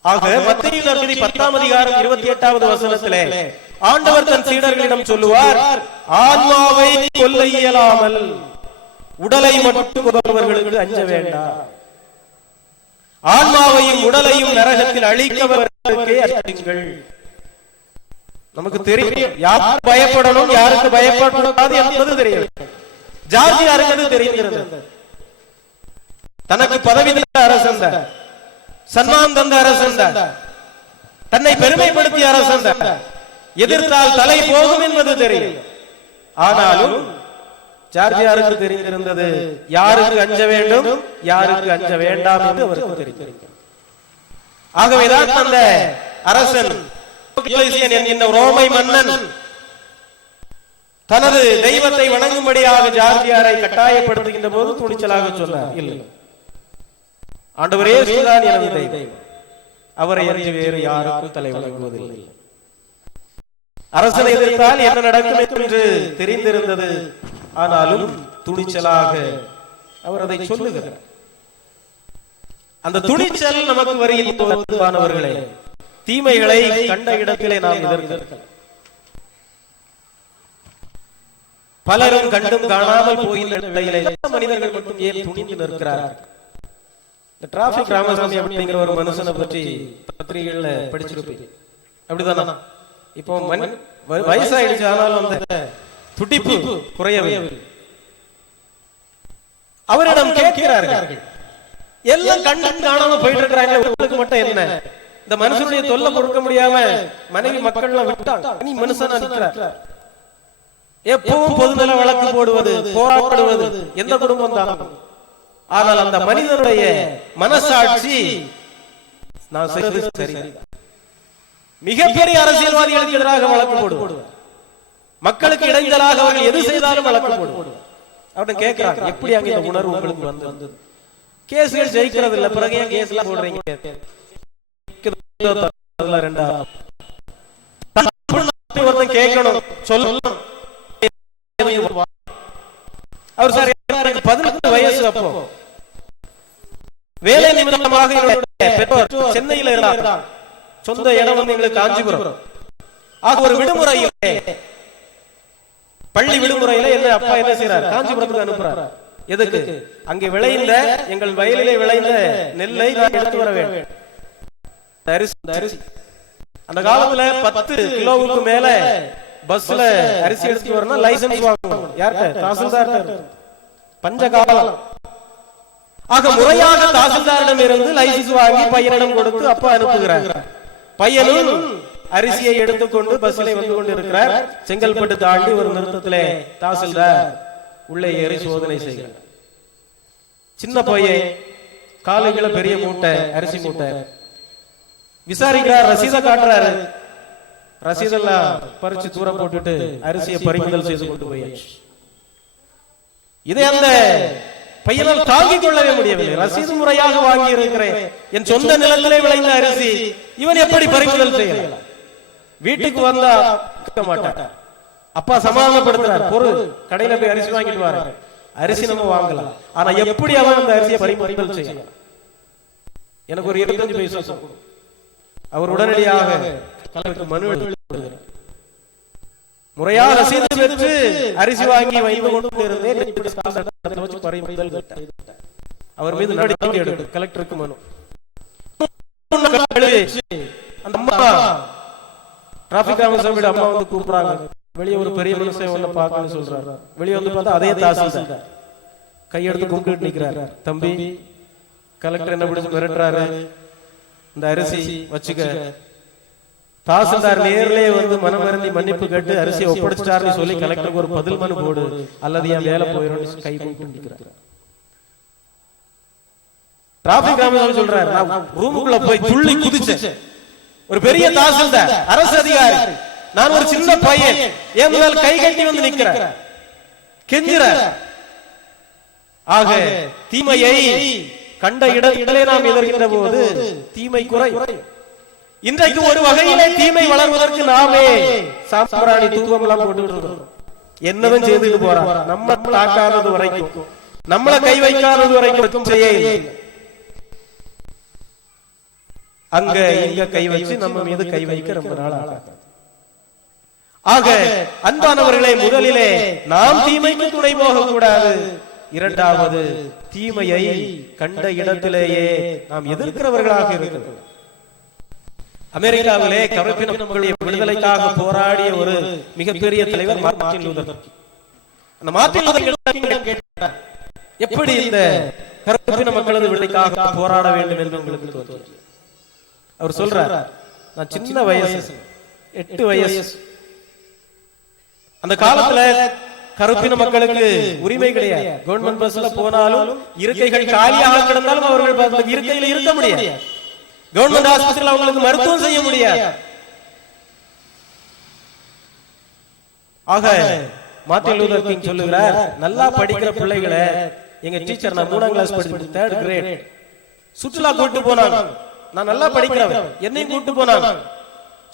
ஆக மத்தேயு நற்செய்தி 10ஆம் அதிகாரம் 28வது வசனத்திலே ஆண்டவர் தன் சீடர்களிடம் சொல்லுவார், ஆன்மாவை கொல்ல இயலாமல் உடலை மட்டும் கொல்பவர்களுக்கு அஞ்ச வேண்டாம். ஆன்மாவையும் உடலையும் நரகத்தில் அழிக்கவர்களுக்கே அஞ்சுங்கள். நமக்கு தெரியும் யாருக்கு பயப்படணும், யாருக்கு பயப்படக்கூடாது என்பது தெரியும். ஜார்ஜியாருக்கு தெரிந்திருந்தது. தனக்கு பதவி தந்த அரசன், சன்மானம் தந்த அரசன், தன்னை பெருமைப்படுத்திய அரசன், எதிர்த்தால் தலை போகும் என்பது தெரியும். ஆனாலும் ஜார்ஜியாருக்கு தெரிந்திருந்தது யாருக்கு அஞ்ச வேண்டும், யாருக்கு அஞ்ச வேண்டாம் என்று அவருக்கு தெரிந்திருக்கிறது. ஆகவேதான் அந்த அரசன் என்கின்ற ரோமை மன்னன் தனது தெய்வத்தை வணங்கும்படியாக ஜார்ஜியாரை கட்டாயப்படுத்துகின்ற போது துணிச்சலாக சொன்னார், இல்லை, ஆண்டவரே இயேசுதான் எனது தெய்வம், அவரை அறிந்து வேறு யாருக்கும் தலை வணங்குவதில்லை. அரசனை எதிர்த்தால் என்ன நடக்கும் என்று தெரிந்திருந்தது. ஆனாலும் துணிச்சலாக அவர் அதை சொல்லுகிறார். அந்த துணிச்சல் நமக்கு வருகின்றவர்களே, தீமைகளை கண்ட இடத்திலே நாம் எதிர்க்க. பலரும் கண்டும் காணாமல் போகின்ற நிலையிலே மனிதர்கள் மட்டும் ஏன் துணிந்து நிற்கிறார்கள்? இந்த டிராபிக் ராமசாமி அப்படிங்கிற ஒரு மனுஷனை பற்றி பத்திரிகைகள்ல படிச்சிருப்பீங்க, அப்படிதானா? இப்போ வயசாயிடுச்சு, ஆனாலும் அந்த துடிப்பு குறையவில்லை. அவரிடம் கேட்கிறார்கள், எல்லாம் கண்ணும் காணாம போயிட்டு இருக்கிறாங்க, உங்களுக்கு மட்டும் என்ன? இந்த மனுஷனுடைய தொல்லை கொடுக்க முடியாம மனைவி மக்கள் விட்டாங்க, நீ மனுஷனா நிற்கிறார். எப்பவும் பொதுநல வழக்கு போடுவது, போராடுவது எந்த குடும்பம் தான். ஆனால் அந்த மனிதனுடைய மனசாட்சி நான் செய்வது சரி. மிகப்பெரிய அரசியல்வாதிகளுக்கு எதிராக வழக்கு போடுவார், மக்களுக்கு இடைஞ்சலாக அவர்கள் எது செய்தாலும் வழக்கு போடுவார். அவன் கேட்கிறார், எப்படி அங்க இந்த உணர்வு உங்களுக்கு வந்தது? கேஸ்கள் ஜெயிக்கிறது இல்ல, பிறகு ஏன் கேஸ் எல்லாம் போடுறீங்க? ஒருத்தன் கேட்கணும் சொல்லணும். அவர் சார் எனக்கு 18 வயசு, அப்போ வேலை நிமித்தமாக என்னுடைய பெற்றோர் சென்னையில இருந்தார், சொந்த இடம் வந்து எங்களுக்கு காஞ்சிபுரம். ஆக ஒரு விடுமுறையிலே, பள்ளி விடுமுறையில என்ன அப்பா என்ன செய்யறார், காஞ்சிபுரத்துக்கு அனுப்புறார். எதுக்கு? அங்கே விளைந்த எங்கள் வயலிலே விளைந்த நெல்லை நான் எடுத்து வர வேண்டும். அரிசி அந்த காலத்துல 10 கிலோவுக்கு மேல பஸ்ல அரிசி எடுத்து வரணும், லைசன்ஸ் வாங்கணும். யார்கிட்ட? தாசில்தார். பஞ்சகாலம். ஆக முறையாக தாசில்தாரிடம் இருந்து லைசன்ஸ் வாங்கி பையனிடம் கொடுத்து அப்பா அனுப்புகிறார். பையனும் அரிசியை எடுத்துக்கொண்டு பஸ்ல வந்து கொண்டு இருக்கிறார். செங்கல்பட்டு தாண்டி ஒரு நிறுத்தத்திலே தாசில்தார் உள்ளே ஏறி சோதனை செய்கிறார். சின்ன பையன், காலையில பெரிய மூட்டை, அரிசி மூட்டை. விசாரிக்கிறார், ரசீதை காட்டுறாரு. ரசீதெல்லாம் பறிச்சு தூர போட்டுட்டு அரிசியை பறிமுதல் செய்து கொண்டு போயாச்சு. இதை அந்த பையனால் தாங்கிக் கொள்ளவே முடியவில்லை. ரசீது முறையாக வாங்கி இருக்கிறேன், என் சொந்த நிலத்திலே விளைந்த அரிசி, இவன் எப்படி பறிமுதல் செய்யலாம்? வீட்டுக்கு வந்தா மாட்டார். அப்பா சமாதானப்படுத்துறார், பொருள் கடையில போய் அரிசி வாங்கிட்டு வர, அரிசி நம்ம வாங்கலாம், ஆனா எப்படி அவன் அந்த அரிசியை பறிமுதல் செய்யலாம்? எனக்கு ஒரு 25 பைசா. அவர் உடனடியாக கலெக்டருக்கு மனு எழுதுகிறார். முறையாக ரசீது பெற்று அரிசி வாங்கி வைத்து கொண்டு இருந்தேன், அவர் மீது நடவடிக்கை எடுத்து கலெக்டருக்கு மனு. அந்த அம்மா டிராபிக் ஆபீசர் அம்மா வந்து கூப்பிடுறாங்க. வெளியே ஒரு பெரிய மனுஷன் ஒண்ணு பார்க்கணும்னு சொல்றாரு. வெளியே வந்து பார்த்தா அதே தாசில்தார் கையெடுத்து கும்பிட்டு நிக்கிறாரு. தம்பி, கலெக்டர் என்ன பிடிச்சு மிரட்டுறாரு, இந்த அரிசி வச்சுக்க. தாசில்தார் நேரிலே வந்து மனமருந்தி மன்னிப்பு கேட்டு அரிசியை ஒப்படைச்சிட்டாருன்னு சொல்லி கலெக்டருக்கு ஒரு பதில் மனு போடு, அல்லது என் வேலை போயிடும் கை கும்பிட்டு. டிராபிக் ஆபீசர் சொல்றாரு, நான் ரூமுக்குள்ள போய் துள்ளி குதிச்சேன். ஒரு பெரிய தாசில்தார், அரசு அதிகாரி, நான் ஒரு சின்ன பையன், என் முதல் கை கட்டி வந்து நிற்கிறார், கெஞ்சுறார். ஆக தீமையை கண்ட இடத்திலே நாம் எதிர்க்கின்ற போது தீமை குறை. இன்றைக்கு ஒரு வகையிலே தீமை வளர்வதற்கு நாமே சாம்பிராணி தூக்கம் எல்லாம் போட்டு இருக்கிறோம். என்னதும் செய்துட்டு போறோம். நம்ம தாக்காதது வரைக்கும், நம்மளை கை வைக்காதது வரைக்கும் செய்ய அங்க இங்க கை வச்சு நம்ம மீது கை வைக்க ரொம்ப நாள் ஆகும். ஆக அன்பானவர்களே, முதலிலே நாம் தீமைக்கு துணை போக கூடாது. இரண்டாவது, தீமையை கண்ட இடத்திலேயே நாம் எதிர்க்கிறவர்களாக இருக்கிறோம். அமெரிக்காவிலே கருப்பின மக்களுடைய விடுதலைக்காக போராடிய ஒரு மிகப்பெரிய தலைவர் மார்ட்டின் லூதர். அந்த மார்ட்டின் லூதர் கேட்டார், எப்படி இந்த கருப்பின மக்களது விடுதலைக்காக போராட வேண்டும் என்று உங்களுக்கு தோன்றுகிறது? அவர் சொல்றார், நான் சின்ன வயசு, 8 வயசு. அந்த காலத்துல கருப்பின மக்களுக்கு உரிமை கிடையாது. கவர்மெண்ட் பஸ்ல போனாலும் இருக்கைகள் காலியாக கிடந்தாலும் அவர்கள் இருக்கையில் இருக்க முடியாது. கவர்மெண்ட் ஆஸ்பத்திரியில் அவங்களுக்கு மருத்துவம் செய்ய முடியாது. ஆக மார்ட்டின் லூதர் கிங் சொல்லுகிறார், நல்லா படிக்கிற பிள்ளைகளை எங்க டீச்சர், நான் 3ஆம் கிளாஸ் படிச்சு 3rd கிரேட், சுற்றுலா கூட்டு போனாங்க. நான் நல்லா படிக்கிறவன், என்னையும் கூட்டு போனாங்க.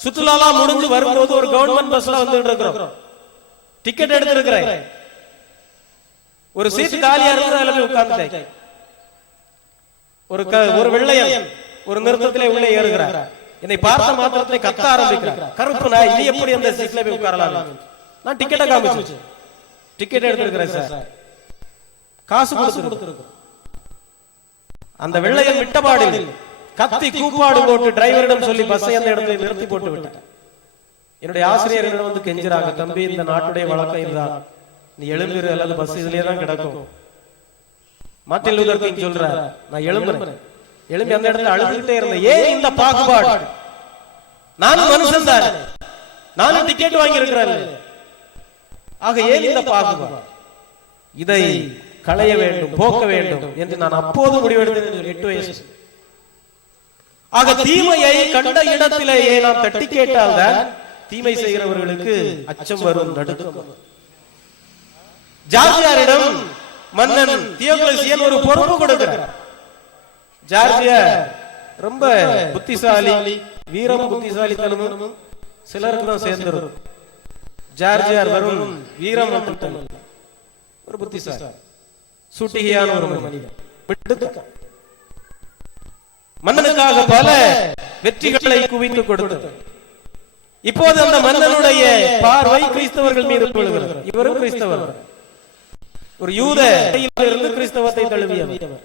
சுற்றுலா முடிஞ்சு வரும்போது ஒரு கவர்மெண்ட் பஸ்ல வந்துட்டு இருக்கிறோம், டிக்கெட் எடுத்திருக்கிறேன், ஒரு சீட் காலியா இருக்கிற உட்கார்ந்துட்டேன். ஒரு வெள்ளையன் ஒரு நிறுத்தத்திலே உள்ளே ஏறுகிறார். என்னை பார்த்த மாத்திரத்திலே கத்த ஆரம்பிக்கிறார், கருப்பு நாய், நீ எப்படி அந்த சீட்ல போய் உட்காரலாம்? நான் டிக்கெட்டை காமிச்சு, டிக்கெட் எடுத்திருக்கிறேன் சார், காசு கொடுத்திருக்கிறேன். அந்த வெள்ளையன் விட்டபாடில் கத்தி கூப்பாடு போட்டு டிரைவரிடம் சொல்லி பஸ்ஸை அந்த இடத்துல நிறுத்தி போட்டு விட்டார். என்னுடைய ஆசிரியர்கள் வந்து கெஞ்சுறாங்க, தம்பி இந்த நாட்டுடைய வழக்கம் இதுதான், நீ எழும்பிரு அல்லது பஸ் இதுலயே தான் கிடக்கும். மார்ட்டின் லூதர் கிங் சொல்றார், நான் எழும்புறேன். எழும்பி அந்த இடத்துல அழுதுகிட்டே இருந்தேன். ஏன் இந்த பாகுபாடு? நானும் மனுஷன் தான், நானும் டிக்கெட் வாங்கி இருக்கிறேன். ஆக ஏன் இந்த பாகுபாடு? இதை களைய வேண்டும், போக்க வேண்டும் என்று நான் அப்போது முடிவெடுத்தேன், 8 வயசு. ஆக தீமையை கண்ட இடத்திலேயே நாம் தட்டி கேட்டால்தான் தீமை செய்கிறவர்களுக்கு அச்சம் வரும், நடுக்கம் வரும். ஜார்ஜியாரிடம் மன்னன் தியோக்ளேசியன் ஒரு பொறுப்பு கொடுக்கிறார். ஜார்ஜியா ரொம்ப புத்திசாலி, வீரம் புத்திசாலித்தனமும் சிலருக்கு தான் சேர்ந்திருக்கும். ஜார்ஜியார் வரும் வீரம் மட்டும் ஒரு புத்திசாலி, சூட்டிகையான ஒரு மனிதன், மன்னனுக்காக பல வெற்றிகளை குவித்து கொடுத்தது. இப்போது அந்த மன்னனுடைய பார்வை கிறிஸ்தவர்கள் மீது விழுகிறது. இவரும் கிறிஸ்தவர், ஒரு யூத இருந்து கிறிஸ்தவத்தை தழுவியவர்.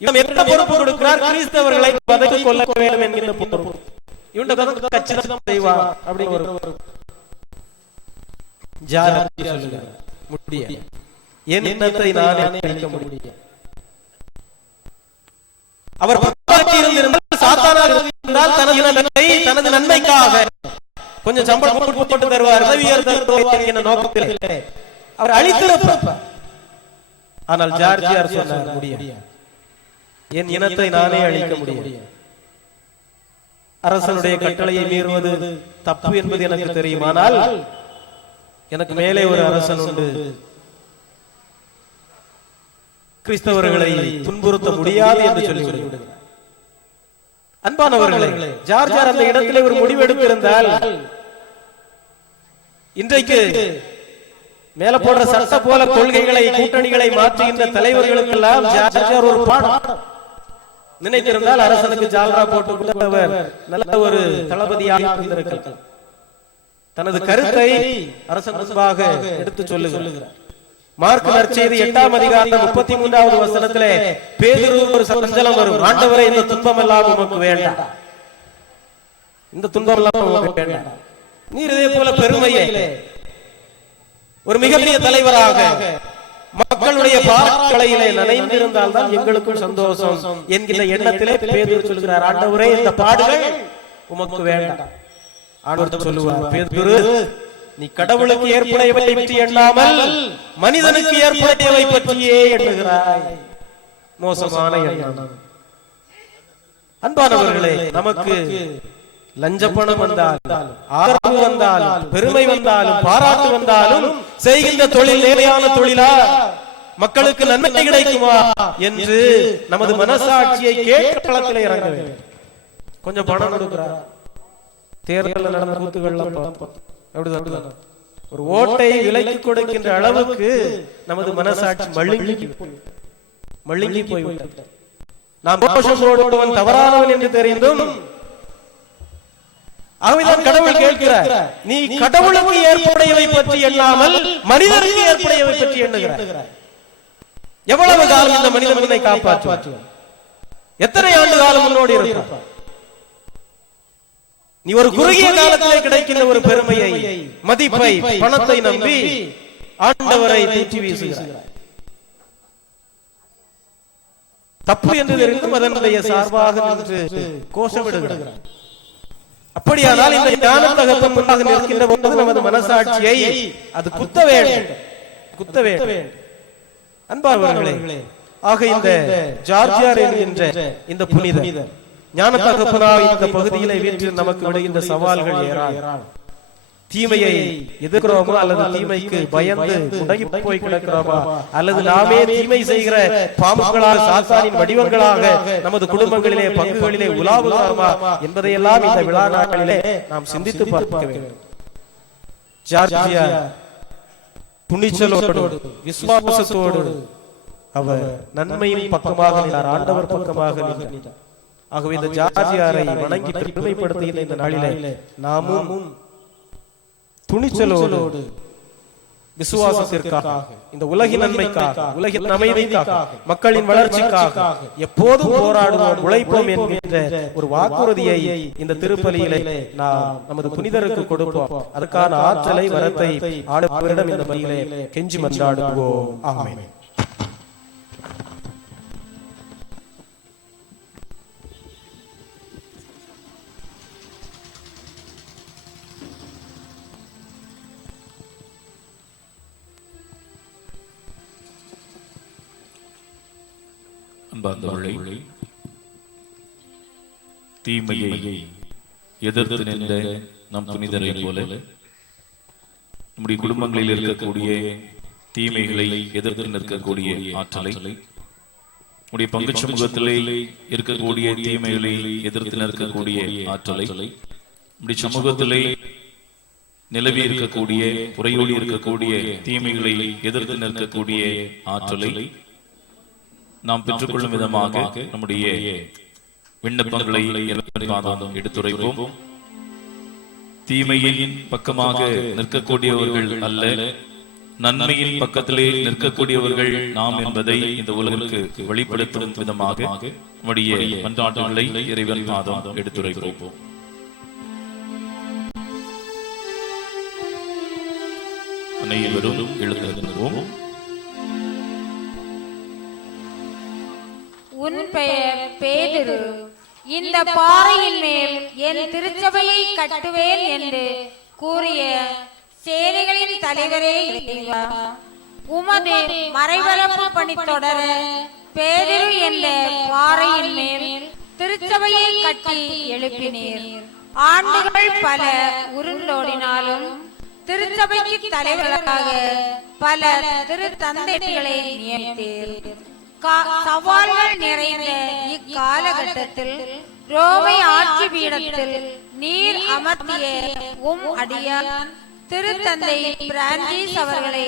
இவன் என்ன பொறுப்பு கொடுக்கிறார்? கிறிஸ்தவர்களை வதைத்து கொள்ள வேண்டும் என்கிற பொறுப்பு. இவன் கச்சிதம் செய்வான் அப்படின்னு ஒரு ஜாதி சொல்லுகிறார். முடியாது, என் எண்ணத்தை நான் அழிக்க முடியும். அவர் இருந்திருந்தால், சாத்தானாக இருந்தால் தனது நன்மைக்காக கொஞ்சம் சம்பளம் போட்டு தருவார், என்ற நோக்கத்தில் அவர் அழித்திருப்பார். ஆனால் ஜார்ஜியார் சொன்னார், முடியாது, என் இனத்தை நானே அழிக்க முடியும். அரசனுடைய கட்டளையை மீறுவது தப்பு என்பது எனக்கு தெரியுமானால் எனக்கு மேலே ஒரு அரசன் உண்டு, கிறிஸ்தவர்களை துன்புறுத்த முடியாது என்று சொல்லிவிடுகிறார். அன்பானவர்களே, ஜார்ஜியார் அந்த இடத்திலே ஒரு முடிவெடுத்திருந்தால் இன்றைக்கு மேல போடுற சட்ட போல கொள்கைகளை, கூட்டணிகளை மாற்றுகின்ற தலைவர்களுக்கெல்லாம் ஜார்ஜியார் ஒரு பாடம் நினைத்திருந்தால் அரசனுக்கு ஜால்ரா போட்டு கொடுத்தவர் நல்ல ஒரு தளபதியாக இருந்திருக்கிறார். தனது கருத்தை அரசன் முன்பாக எடுத்து சொல்லுகிறார். மார்க் நற்செய்தி 8ஆம் அதிகாரம் 33வது வசனத்திலே பேதுரு ஒரு சஞ்சலம் வரும், ஆண்டவரே இந்த துன்பம் எல்லாம் உமக்கு வேண்டாம், இந்த துன்பம் எல்லாம் உமக்கு வேண்டாம். நீர் இதே போல பெருமையை ஒரு மிகப்பெரிய தலைவராக மக்களுடைய பாராட்டுகளிலே நனைந்திருந்தால் தான் எங்களுக்கும் சந்தோஷம் என்கிற எண்ணத்திலே பேதுரு சொல்கிறார், ஆண்டவரே இந்த பாடுகள் உமக்கு வேண்டாம். ஆண்டவர் சொல்லுவார், பேதுரு நீ கடவுளுக்கு ஏற்புடையவை பற்றி எண்ணாமல் மனிதனுக்கு ஏற்புடையவை பற்றியே எண்ணுகிறாய். மோசமான எண்ணம். அன்பானவர்களே, நமக்கு லஞ்ச பணம் வந்தாலும், ஆதரவு வந்தாலும், பெருமை வந்தாலும், பாராட்டு வந்தாலும் செய்கின்ற தொழில் நேர்மையான தொழிலா, மக்களுக்கு நன்மை கிடைக்குமா என்று நமது மனசாட்சியை கேட்க களத்தில் இறங்க வேண்டும். கொஞ்சம் பணம் கொடுக்கிறார், தேர்தல் நடந்த கூத்துகள் ஒரு ஓட்டை விலைக்கு கொடுக்கின்ற அளவுக்கு நமது மனசாட்சி மழுங்கி போய்விட்டது. நாம் தோஷம் தவறானவன் என்று தெரிந்தும் ஆகவேதான் கடவுள் கேட்கிறார், நீ கடவுளுக்கு ஏற்புடையவை பற்றி எண்ணாமல் மனிதனுக்கு ஏற்புடையவை பற்றி எண்ணுகிறார். எவ்வளவு காலம் இந்த மனிதன் உன்னை காப்பாற்றுவான்? எத்தனை ஆண்டு காலம் முன்னோடி இருப்பான்? நீ ஒரு குறுகிய காலத்திலே கிடைக்கின்ற ஒரு பெருமையை, மதிப்பை, பணத்தை நம்பி ஆண்டவரை தூக்கி வீசுகிறார். தப்பு என்று தெரிந்தும் அதனுடைய சார்பாக நின்று கோஷமிடுகிறார். அப்படியானால் இந்த ஞான தகப்பன் முன்பாக நிற்கின்ற போது நமது மனசாட்சியை அது குத்த வேண்டும். அன்பானவர்களே, ஆக இந்த ஜார்ஜியார் என்கின்ற இந்த புனிதர் ஞான தகப்பனாய் இந்த பகுதியிலே வீட்டில் நமக்கு விடுகின்ற சவால்கள் ஏராளம். தீமையை எதிர்க்கிறோமா அல்லது தீமைக்கு பயந்து முடங்கி போய் கிடக்கிறோமா அல்லது நாமே தீமை செய்கிற பாம்புகளாக, சாத்தானின் வடிவங்களாக நமது குடும்பங்களிலே, பங்குகளிலே உலாவுகிறோமா என்பதையெல்லாம் இந்த விழா நாட்களிலே நாம் சிந்தித்து பார்க்க வேண்டும். ஜார்ஜியார் துணிச்சலோடு, விசுவாசத்தோடு அவர் நன்மையின் பக்கமாக நின்றார், ஆண்டவர் பக்கமாக நின்றார். ஆகவே இந்த ஜார்ஜியாரை வணங்கி பெருமைப்படுத்துகிற இந்த நாளிலே நாமும் துணிச்சலோடு விசுவாசத்திற்காக, இந்த உலகின் நன்மைக்காக, உலகின் அமைதிக்காக, மக்களின் வளர்ச்சிக்காக எப்போதும் போராடுவோம், உழைப்போம் என்கின்ற ஒரு வாக்குறுதியை இந்த திருப்பலியிலே நாம் நமது புனிதருக்கு கொடுப்போம். அதற்கான ஆற்றலை, வரத்தை ஆண்டவரிடம் இந்த பலியிலே கெஞ்சி மன்றாடுவோம். ஆமென். தீமையை எதிர்த்து நின்ற நம் புனிதரை போல நம்முடைய குடும்பங்களில் இருக்கக்கூடிய தீமைகளை எதிர்த்து நிற்கக்கூடிய ஆற்றலை, நம்முடைய பங்கு சமூகத்திலே இருக்கக்கூடிய தீமைகளை எதிர்த்து நிற்கக்கூடிய ஆற்றலை, நம்முடைய சமூகத்திலே நிலவி இருக்கக்கூடிய புறையோடி இருக்கக்கூடிய தீமைகளை எதிர்த்து நிற்கக்கூடிய ஆற்றலை நாம் பெற்றுக்கொள்ளும் விதமாக நம்முடைய விண்ணப்பங்களை எடுத்துரைப்போம். தீமையின் பக்கமாக நிற்கக்கூடியவர்கள் அல்ல, நன்மையின் பக்கத்திலே நிற்கக்கூடியவர்கள் நாம் என்பதை இந்த உலகிற்கு வெளிப்படுத்தும் விதமாக நம்முடைய மன்றாட்டுகளை இறைவன் பாதம் எடுத்துரைப்போம். அனைவரும் எழுந்திருக்கிறோம். உன் பெயர் பேதுரு. இந்த பாறையின் மேல் என் திருச்சபையை கட்டுவேன் என்று கூறிய சேனைகளின் தலைவரே இறைவா, உமது மறைவரப்பு பணி தொடர பேதுரு என்ற பாறையின் மேல் திருச்சபையை கட்டி எழுப்பினீர். ஆண்டுகள் பல உருண்டோடினாலும் திருச்சபைக்கு தலைவராக பல திருத்தந்தைகளை நியமித்தீர். சவால்கள் நிறைந்த இக்காலகட்டத்தில் ரோமை ஆட்சி பீடத்தில் நீர் அமர்த்திய அடியார் திருத்தந்தை பிரான்சிஸ் அவர்களை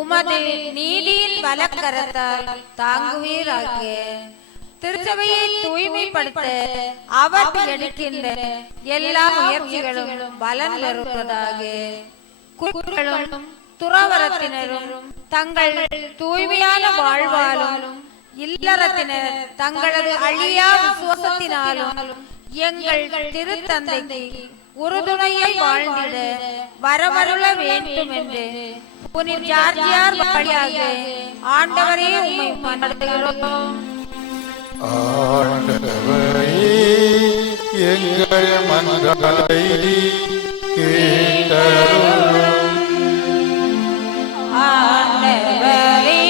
உமது நீதியின் வலக்கரத்தால் தாங்குவீராக. திருச்சபையை தூய்மைப்படுத்த அவர் எடுக்கின்ற எல்லா முயற்சிகளும் பலன் பெறுவதாக. குருக்களும் துறவரத்தினரும் தங்கள் தூய்மையான வாழ்வாலும் இல்லறத்தினர் தங்களது அழியா விசுவாசத்தினாலும் எங்கள் திருத்தந்தைக்கு உறுதுணையை வாழ்ந்திட வரவருள வேண்டும் என்று புனித ஜார்ஜியார் வழியாக ஆண்டவரே உம்மை மன்றாடுகிறோம். ஆண்டவரே, எங்கள் மன்றாட்டை கேட்டருளும். ஆண்டவரே,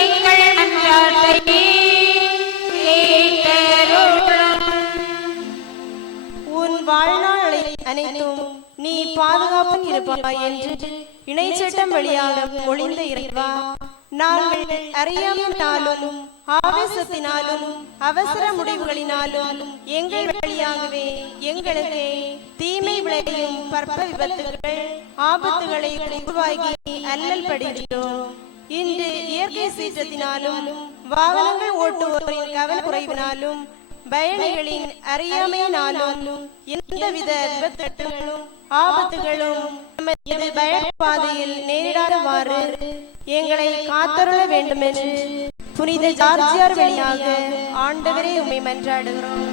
எங்கள் மன்றாட்டை கேட்டருளும். உன் வாழ்நாளை அனைத்தும் நீ பாதுகாப்பு இருப்பாய் என்று இணைச்சட்டம் வழியாக மொழிந்த இறைவா, நாங்கள் அறியாமையினாலும் ஆவேசத்தினாலும் அவசர முடிவுகளினாலும் எங்கள் வழியாகவே எங்களுக்கு தீமை விளையும் பற்ப விபத்துகள் ஆபத்துகளை உருவாக்கி அல்லல் படுகிறோம். இன்று இயற்கை சீற்றத்தினாலும் வாகனங்கள் ஓட்டுவோரின் கவனக்குறைவினாலும் பயணிகளின் அறியாமையினாலும் எந்தவித விபத்துகளும் ஆபத்துகளும் நமது பயண பாதையில் நேரிடாதவாறு எங்களை காத்தருள வேண்டும் என்று புனித ஜார்ஜியார் வழியாக ஆண்டவரே உம்மை மன்றாடுகிறோம்.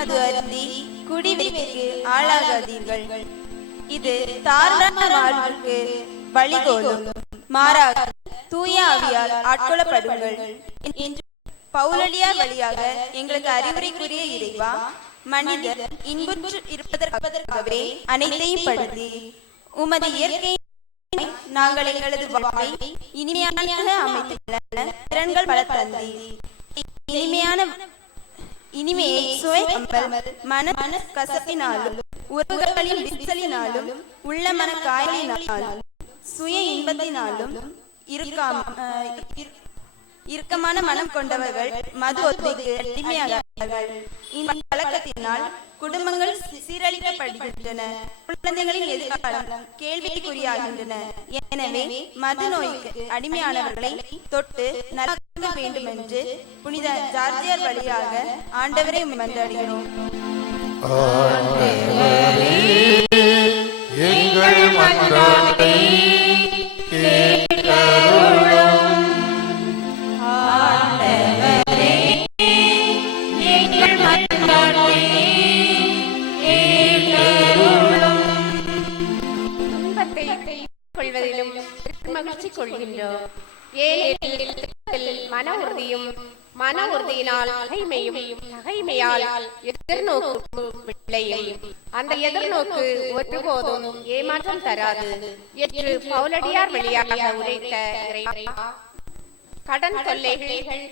அது அருந்தி குடிவெறிக்கு ஆளாகாதீர்கள். இது தாராள வாழ்வுக்கு வழிகோலும். மாறாக தூய ஆவியால் ஆட்கொள்ளப்படுங்கள் என்று பவுலடியார் வழியாக எங்களுக்கு அறிவுரைக்குரிய இறைவா, மனிதர் இன்புற்று இருப்பதற்காகவே அனைத்தையும் படுத்தி உமது இயற்கை நாங்கள் எங்களது வாழ்வை இனிமையாக அமைத்துள்ள திறன்கள் பல தந்தி இனிமையை சுவைக்காமல் மன கசப்பினாலும் உறவுகளின் விரிசலினாலும் உள்ள மன காயலினாலும் சுய இன்பத்தினாலும் இறுக்கமான மனம் கொண்டவர்கள் மது ஒத்தைக்கு அடிமையாகிறார்கள். இந்த பழக்கத்தினால் குடும்பங்கள் சீரழிக்கப்படுகின்றன, குழந்தைகளின் எதிர்காலம் கேள்விக்குறியாகின்றன. எனவே மது நோய்க்கு அடிமையானவர்களை தொட்டு நலக்க வேண்டும் என்று புனித ஜார்ஜியார் வழியாக ஆண்டவரை மன்றாடுகிறோம். எங்கள் மன்றாட்டை கொள்வதிலும் மகிழ்ச்சி கொள்கின்றோம். ஏனெனில் மன உறுதியும் மன உறுதியினால் தகைமையும் தகைமையால் எதிர்நோக்கு விளையும். அந்த எதிர்நோக்கு ஒருபோதும் ஏமாற்றம் தராது என்று பவுலடியார் வழியாக உரைத்த கடன் தொல்லைகள்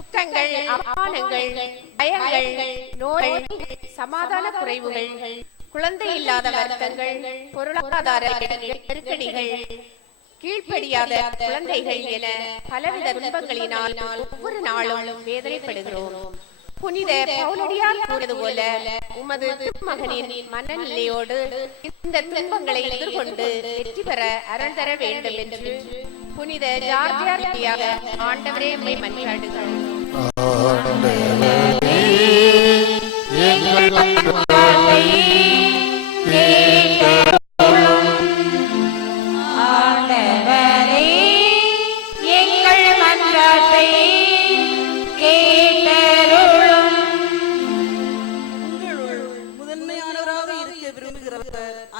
துக்கங்கள், அவமானங்கள், பயங்கள், நோய், சமாதான குறைவுகள், குழந்தை இல்லாத வருத்தங்கள், பொருளாதார நெருக்கடிகள், கீழ்ப்படியாத குழந்தைகள் என பலவித துன்பங்களினால் ஒவ்வொரு நாளும் வேதனைப்படுகிறோம். புனித பவுலடியார் கூறியது போல உமது மகனின் மனநிலையோடு இந்த துன்பங்களை எதிர்கொண்டு வெற்றி பெற அருள் தர வேண்டும் என்று புனித ஜார்ஜியார் ஆண்டவரே உம்மை மன்றாடுகிறோம்.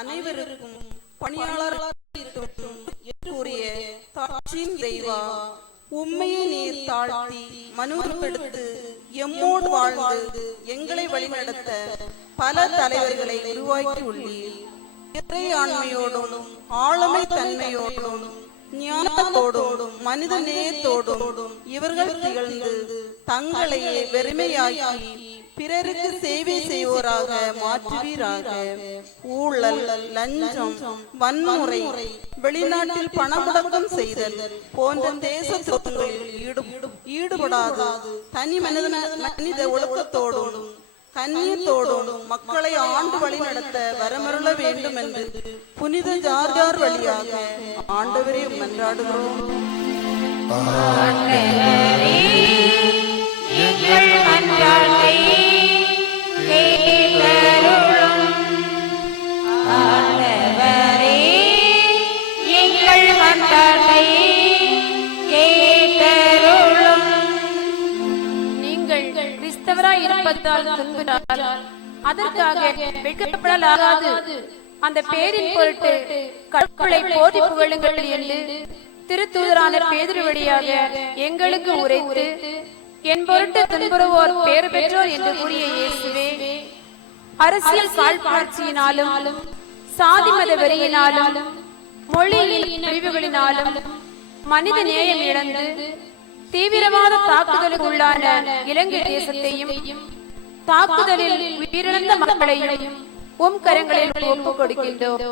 அனைவருக்கும் பணியாளராக இருக்கட்டும் என்று கூறிய தாட்சியின் தெய்வா, உம்மையை நீர் தாழ்த்தி மனுப்படுத்து எம்மோடு வாழ்ந்து எங்களை வழிநடத்த பல தலைவர்களை உருவாக்கி உள்ளீர். இறை ஆண்மையோடும் ஆளுமை தன்மையோடும் ஞானத்தோடும் மனித நேயத்தோடும் இவர்கள் திகழ்ந்து தங்களையே வெறுமையாக்கி பிறருக்கு சேவை செய்வோராக மாற்றுவீராக. ஊழல், லஞ்சம், வன்முறை, வெளிநாட்டில் பணமுடக்கம் செய்தல் போன்ற தேச துரோகங்களில் ஈடுபடாது தனி மனித ஒழுக்கத்தோடும் கண்ணியத்தோடும் மக்களை ஆண்டு வழி நடத்த வரமருள வேண்டும் என்று புனித ஜார்ஜியார் வழியாக ஆண்டவரே மன்றாடுகிறோம். நீங்கள் கிறிஸ்தவராய் இருப்பதால் துன்புறால் அதற்காக வெட்கப்படலாகாது. அந்த பேரின் பொருட்டு கடவுளை போற்றி புகழுங்கள் என்று திருத்தூதரான பேதுரு வழியாக எங்களுக்கு உரைத்து என் பொருட்டு துன்புறுவோர் பேறு பெற்றோர் என்று கூறிய இயேசுவே, அரசியல் காழ்ப்புணர்ச்சியினாலும் சாதி மத வெறியினாலும் மொழியின் பிரிவுகளினாலும் மனித நேயம் இழந்து தீவிரவாத தாக்குதலுக்கு உள்ளான இலங்கை தேசத்தையும் தாக்குதலில் உயிரிழந்த மக்களையும் உம் கரங்களில் ஒப்புக் கொடுக்கின்றோம்.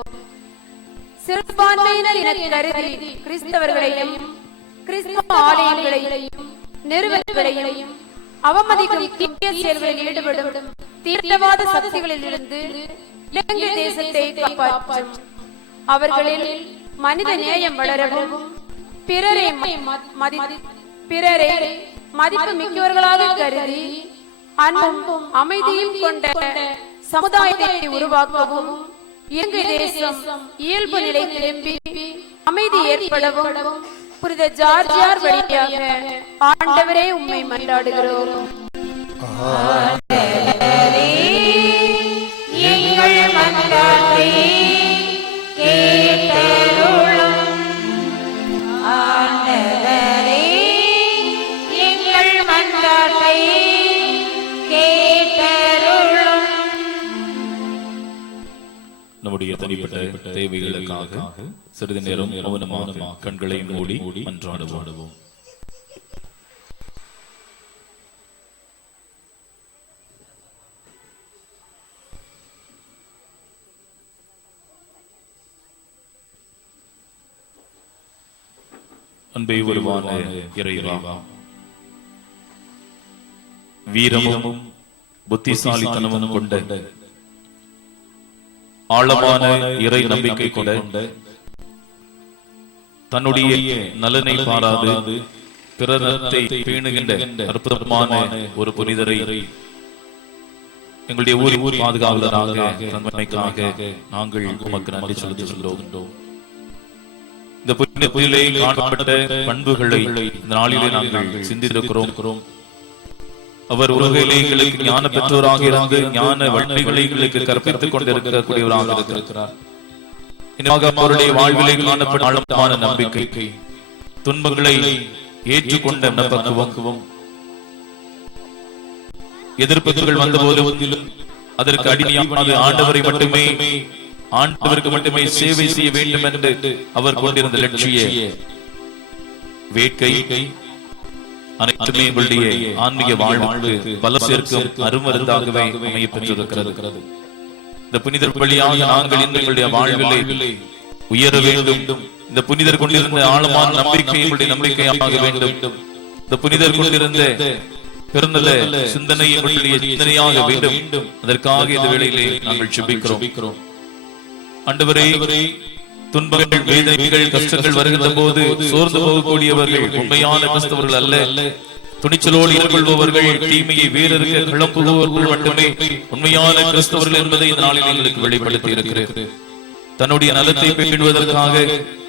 சிறுபான்மையினர் என கருதி கிறிஸ்தவர்களையும் கிறிஸ்தவ ஆலயங்களையும் நிறுவனங்களையும் அவமதிக்கும் தீய செயல்களில் ஈடுபடும் தீவிரவாத சக்திகளில் இருந்து இலங்கை தேசத்தை காப்பாற்றும். அவர்களில் மனித நேயம் வளரவும் பிறரை மதிப்பு மிக்கவர்களாக கருதி அன்பும் அமைதியும் கொண்ட சமுதாயத்தை உருவாக்கவும் இலங்கை தேசம் இயல்பு நிலை திரும்பி அமைதி ஏற்படவும் புனித ஜார்ஜியார் வழியாக ஆண்டவரே உம்மை மன்றாடுகிறோம். நம்முடைய தனிப்பட்ட தேவைகளுக்காக சிறிது நேரம் மௌனமாக கண்களை மூடி மன்றாடுவோம். அன்பே உருவான இறைவா, வீரமும் புத்திசாலித்தனமும் கொண்ட ஆழமான இறை நம்பிக்கை கொண்ட தன்னுடைய நலனை பாராது பிறரத்தை பேணுகின்ற அற்புதமான ஒரு புனிதரை எங்களுடைய ஊரின் பாதுகாவலராக தன்மைக்காக நாங்கள் உமக்கு நன்றி செலுத்துகின்றோம். இந்த புயலே காணப்பட்ட பண்புகளை இந்த நாளிலே நாங்கள் சிந்தித்திருக்கிறோம். அவர் உலகிலே எங்களுக்கு ஞான பெற்றோராக இருந்து ஞான வழிகளை எங்களுக்கு கற்பித்துக் கொண்டிருக்கக்கூடியவராக இருக்கிறார். அவருடைய வாழ்விலே காணப்பட்ட ஆழமான நம்பிக்கை, துன்பங்களை ஏற்றுக்கொண்ட பக்குவம், எதிர்ப்புகள் வந்த போதிலும் அதற்கு அடிமையாக ஆண்டவருக்கு மட்டுமே சேவை செய்ய வேண்டும் என்று அவர் கொண்டிருந்த லட்சிய வேட்கை அனைத்துமே எங்களுடைய ஆன்மீக வாழ்வுக்கு பல சேர்க்கும் அருமருந்தாகவே அமைய பெற்றிருக்கிறது. இந்த புனிதர் வழியாக நாங்கள் எங்களுடைய வாழ்விலே உயர வேண்டும். இந்த புனிதர் கொண்டிருந்த ஆழமான நம்பிக்கை எங்களுடைய நம்பிக்கையாக வேண்டும். இந்த புனிதர் கொண்டிருந்த பிறந்த சிந்தனை எங்களுடைய சிந்தனையாக வேண்டும். அதற்காக இந்த வேளையிலே நாங்கள் ஜெபிக்கிறோம். ஆண்டவரே, துன்பங்கள், வேதனைகள், கஷ்டங்கள் வருகின்ற போது சோர்ந்து போகக்கூடியவர்கள் உண்மையான கிறிஸ்தவர்கள் அல்ல. துணிச்சலோடு எதிர்கொள்பவர்கள், தீமையை வேறறுக்க கிளம்புபவர்கள் மட்டுமே உண்மையான கிறிஸ்தவர்கள் என்பதை இந்த நாளில் எங்களுக்கு வெளிப்படுத்தி இருக்கிறது. தன்னுடைய நலத்தை பேணுவதற்காக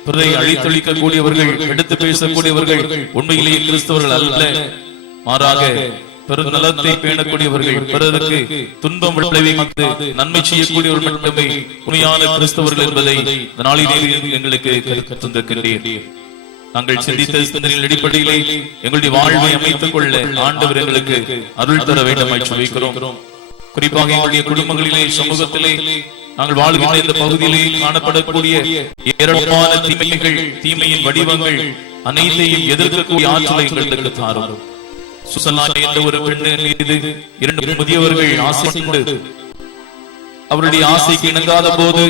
பிறரை அழித்தொழிக்கக்கூடியவர்கள், எடுத்து பேசக்கூடியவர்கள் உண்மையிலேயே கிறிஸ்தவர்கள் அல்ல. மாறாக பிறர் நலத்தை பேணக்கூடியவர்கள், பிறருக்கு துன்பம் விளைவித்து நன்மை செய்யக்கூடியவர்கள் மட்டுமே உண்மையான கிறிஸ்தவர்கள் என்பதை இந்த நாளிலே எங்களுக்கு கற்றுத்தந்திருக்கிறீர். நாங்கள் சிந்தித்த சிந்தனையின் அடிப்படையிலே எங்களுடைய வாழ்வை அமைத்துக் கொள்ள ஆண்டவர் எங்களுக்கு அருள் தர வேண்டும் என்று வைக்கிறோம். குறிப்பாக எங்களுடைய குடும்பங்களிலே, சமூகத்திலே, நாங்கள் வாழ்கின்ற இந்த பகுதியிலே காணப்படக்கூடிய ஏராளமான தீமைகள், தீமையின் வடிவங்கள் அனைத்தையும் எதிர்க்கக்கூடிய ஆற்றலை எங்களுக்கு தாரும். சுசலா என்ற ஒரு பெண்ணின் மீது 2 முதியவர்கள் ஆசை கொண்டு அவருடைய ஆசைக்கு இணங்காத போது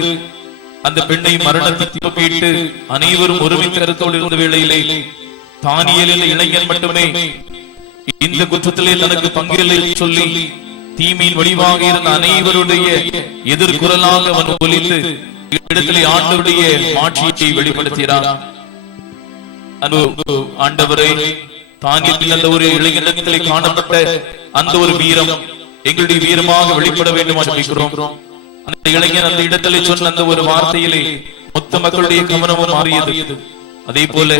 அந்த பெண்ணை மரணத்திற்கு கேட்டு அனைவரும் ஒருமித்த கருத்தோடு இருந்த வேளையிலே தானியேல் என்ற இளைஞன் மட்டுமே இந்த குற்றத்திலே தனக்கு பங்கில்லை சொல்லி தீமையின் வடிவாக இருந்த அனைவருடைய எதிர்குரலாக அவன் ஒலித்து இடத்திலே ஆண்டவருடைய மாட்சியை வெளிப்படுத்தினார். ஆண்டவரை, தானியேல் அந்த ஒரு இளைஞனிடத்திலே காணப்பட்ட அந்த ஒரு வீரம் எங்களுடைய வீரமாக வெளிப்பட வேண்டும் என்று ஜெபிக்கிறோம். அந்த இளைஞன் அந்த இடத்திலே சொன்ன அந்த ஒரு வார்த்தையிலே மொத்த மக்களுடைய கவனமும் மாறியது. அதே போல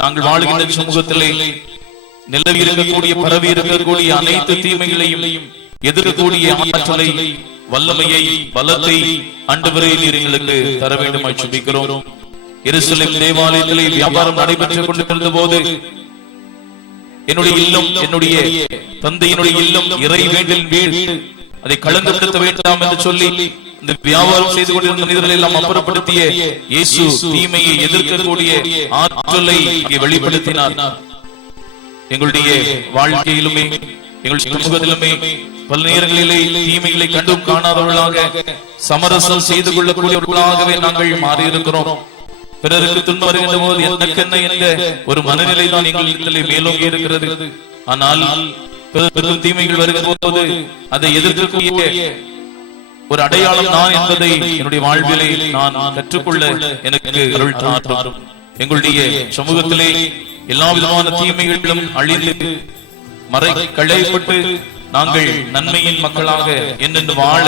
நாங்கள் வாழுகின்ற சமூகத்திலே நிலவி இருக்கக்கூடிய, பரவி இருக்கக்கூடிய அனைத்து தீமைகளையும் எதிர்க்கக்கூடிய ஆற்றலை, வல்லமையை, பலத்தை ஆண்டவரே நீர் எங்களுக்கு தர வேண்டும் என்று ஜெபிக்கிறோம். எருசலேம் தேவாலயத்திலே வியாபாரம் நடைபெற்றுக் கொண்டிருந்த போது என்னுடைய இல்லம், என்னுடைய தந்தையினுடைய இல்லம் இறை வேண்டின் வீடு, அதை கலங்கப்படுத்த வேண்டாம் என்று சொல்லி இந்த வியாபாரம் செய்து கொண்டிருந்த மனிதர்களை எல்லாம் அப்புறப்படுத்திய இயேசு தீமையை எதிர்க்கக்கூடிய ஆற்றலை வெளிப்படுத்தினார். எங்களுடைய வாழ்க்கையிலுமே, எங்களுடைய சமூகத்திலுமே பல நேரங்களிலே தீமைகளை கண்டும் காணாதவர்களாக, சமரசம் செய்து கொள்ளக்கூடியவர்களாகவே நாங்கள் மாறியிருக்கிறோம். பிறருக்கு துன்பம் வருகின்ற போது எனக்கென்ன என்ற ஒரு மனநிலை தான் எங்களிடத்திலே மேலோங்கி இருக்கிறது. ஆனால் பெரும் தீமைகள் வருகின்ற போது அதை எதிர்க்கக்கூடிய ஒரு அடையாளம் நான் என்பதை என்னுடைய வாழ்விலே நான் கற்றுக்கொள்ள எனக்கு அருள் தாரும். எங்களுடைய சமூகத்திலே எல்லா விதமான தீமைகளிலும் அழிந்து களையப்பட்டு நாங்கள் நன்மையின் மக்களாக என்னென்று வாழ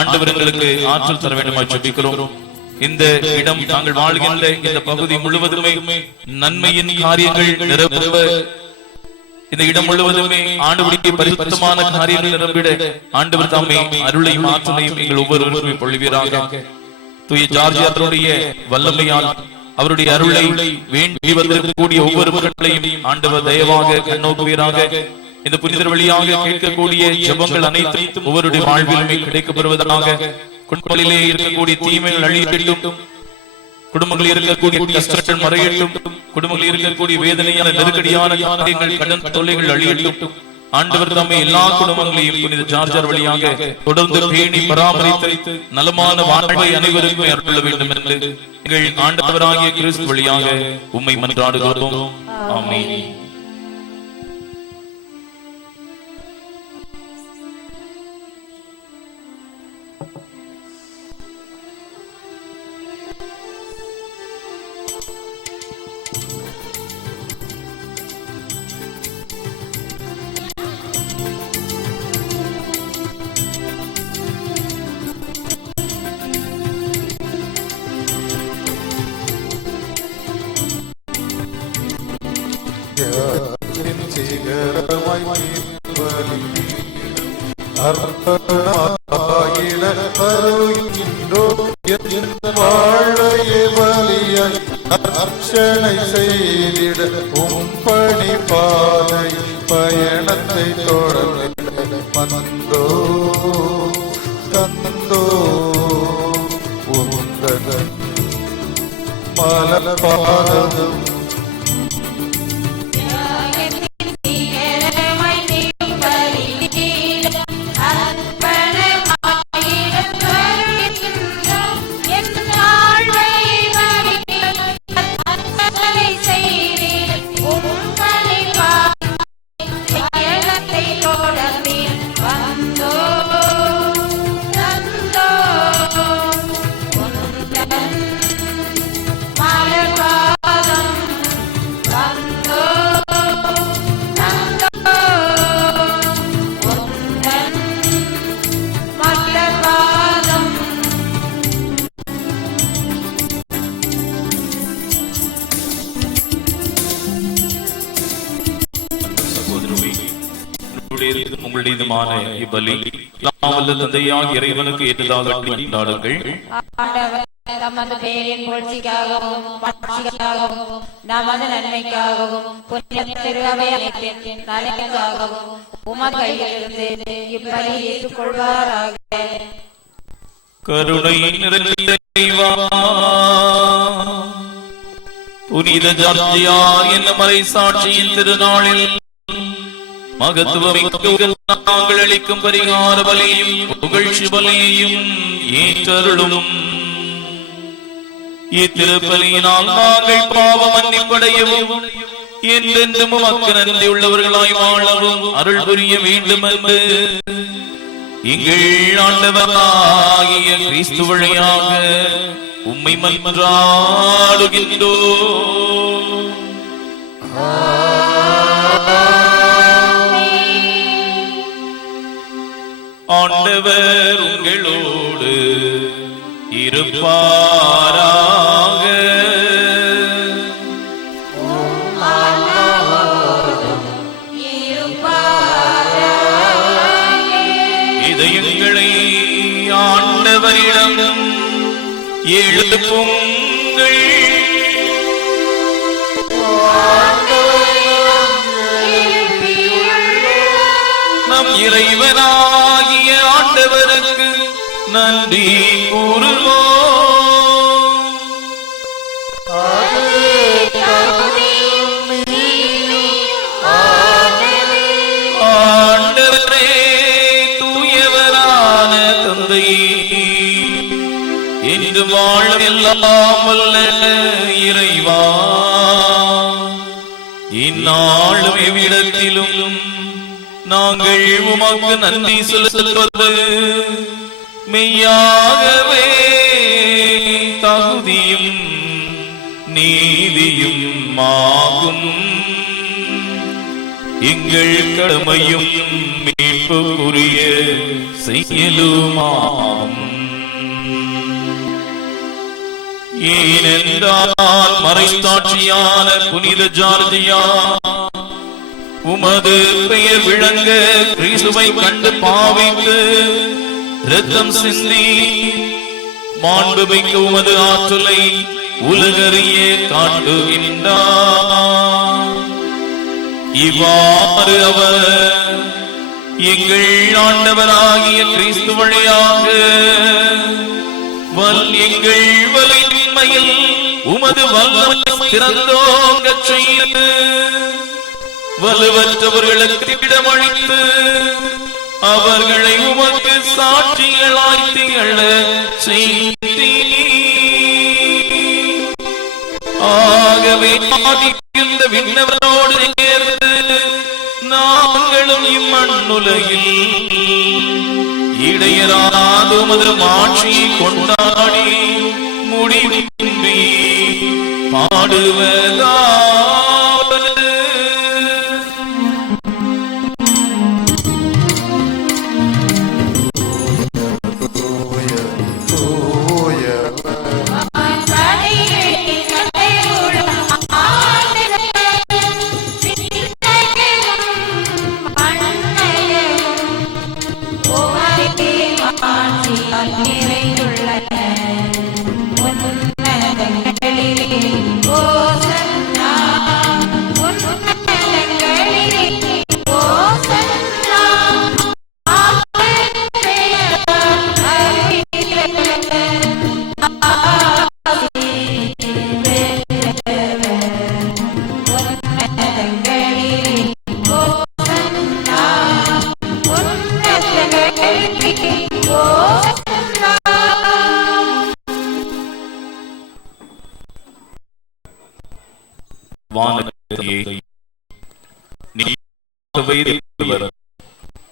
ஆண்டவர் எங்களுக்கு ஆற்றல் தர வேண்டும் என்று ஜெபிக்கிறோம். இந்த இடம், நாங்கள் வாழ்கின்ற இந்த பகுதி முழுவதுமே நன்மையின் காரியங்கள் நிரம்ப, இந்த இடம் முழுவதுமே ஆண்டவருடைய பரிசுத்தமான காரியங்கள் நிரம்பிட ஆண்டவர் தாமே அருளையும் ஆற்றலையும் எங்கள் ஒவ்வொருவருமே பொழிவீராக. தூய ஜார்ஜியாருடைய வல்லமையால் அவருடைய அருளை வேண்டி வந்திருக்கக்கூடிய ஒவ்வொரு மக்களையும் ஆண்டவர் தயவாக கண்ணோக்குவீராக. இந்த புனிதர் வழியாக கேட்கக்கூடிய ஜெபங்கள் அனைத்தும் ஒவ்வொருடைய வாழ்விலுமே கிடைக்கப்படுவதாக. குடும்பங்களிலே இருக்கக்கூடிய தீமைகள் அழியட்டும், குடும்பங்களில் இருக்கக்கூடிய கஷ்டங்கள் மறையட்டும், குடும்பங்களில் இருக்கக்கூடிய வேதனையான நெருக்கடியான காரியங்கள், கடன் தொல்லைகள் அழியட்டும். ஆண்டவர் தாமே எல்லா குடும்பங்களையும் புனித ஜார்ஜர் வழியாக தொடர்ந்து பேணி பராமரித்து நலமான வாழ்வை அனைவருக்கும் அருள வேண்டும் என்று எங்கள் ஆண்டவராகிய கிறிஸ்து வழியாக உம்மை மன்றாடுகிறோம். ஆமென். அர்ச்சனை செய்திட உம்பணி பாதை பயணத்தை தொடர்ந்து வந்தோ தந்தோ உந்தன் மலபாதம் தியாகத்தின் எங்களுடையதும் உங்களுடையதுமான இப்பலி எல்லாம் வல்ல தந்தையாக இறைவனுக்கு ஏற்றதாக கொண்டாடுங்கள். தமது பெயரின் புகழ்ச்சிக்காகவும் மாட்சிக்காகவும் நமது நன்மைக்காகவும் புனித திருஅவை அனைத்தின் நலனுக்காகவும் உமது கையிலிருந்து இப்பலி ஏற்றுக்கொள்வாராக. கருணை நிறைந்த இறைவா, புனித ஜார்ஜியார் என்னும் மறை சாட்சியின் திருநாளில் மகத்துவமிக்க நாங்கள் அளிக்கும் பரிகார பலியும் புகழ்ச்சி பலியையும் ஏற்றருளும். இத்திருப்பலியினால் நாங்கள் பாவ மன்னிப்படையவும் என்றென்றும் உமக்கு நன்றி உள்ளவர்களாய் வாழவும் அருள் புரிய வேண்டும் என்று எங்கள் ஆண்டவராகிய கிறிஸ்து வழியாக உம்மை மன்றாடுகின்றோம். ஆண்டவர் உங்களோடு இருப்பாராக. இதயங்களை ஆண்டவரிடம் எழுப்புங்கள். நம் இறைவனாகிய ஆண்டவருக்கு நன்றி கூறுவோம். ஆண்டவரே, தூயவரான தந்தையே, என்று வாழும் எல்லாம் வல்ல இறைவா, இந்நாளும் எவ்விடத்திலும் நாங்கள் உமக்கு நன்றி செலுத்துவது மெய்யாகவே தகுதியும் நீதியும் ஆகும். எங்கள் கடமையும் மீட்புக்குரிய செயலுமாகும். ஏனென்றால் மறைசாட்சியான புனித ஜார்ஜியா உமது பெயர் விளங்க கிறிஸ்துவை கண்டு பாவித்து இரத்தம் சிந்தி மாண்புமிக்க உமது ஆற்றலை உலகறிய காட்டுகின்றார். இவ்வாறு அவர் எங்கள் ஆண்டவராகிய கிறிஸ்து வழியாக எங்கள் வலிமையில் உமது வல்லமை திறந்தோங்கச் செய்து வலுவற்றவர்களுக்கு இடமளித்து அவர்களை உமக்கு சாட்சிகளாய் திகழ செய்தீர். ஆகவே ஆதிக்கின்ற விண்ணவரோடு சேர்ந்து நாங்களும் இம்மண்ணுலகில் இடையராத உமது ஆட்சியை கொண்டாடி முடிவின்றி பாடுவதாவது.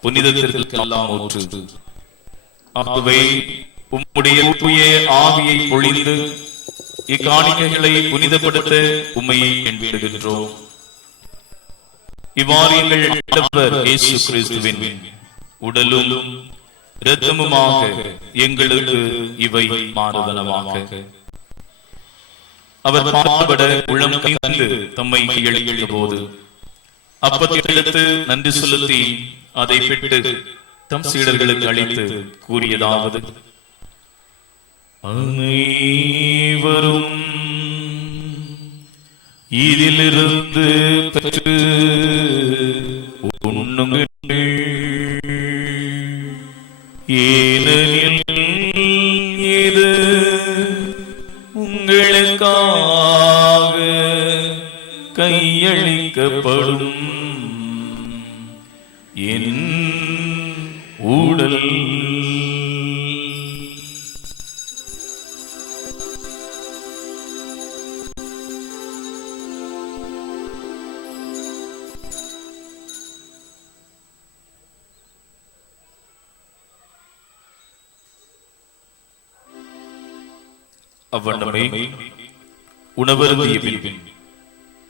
புனிதத்திற்கெல்லாம் ஊற்று. ஆகவே உம்முடைய தூய ஆவியை பொழிந்து இக்காணிக்கைகளை புனிதப்படுத்த உம்மை வேண்டுகின்றோம். இவ்வாறு எங்கள் ஆண்டவர் இயேசு கிறிஸ்துவின் உடலும் இரத்தமுமாக எங்களுக்கு இவை மாறுதலமாக. அவர் பாடுபட உளம் கனிந்து தம்மை கையளித்த போது அப்பத்தை எடுத்து நன்றி செலுத்தி அதை பெற்று தம் சீடர்களுக்கு அளித்து கூறியதாவது: அனைவரும் இதிலிருந்து பெற்று உண்ணுங்கள், ஏனெனில் இது உங்களுக்காக கையளிக்கப்படும் என் உடல். அவ்வண்ணமே உணவருந்திய பின்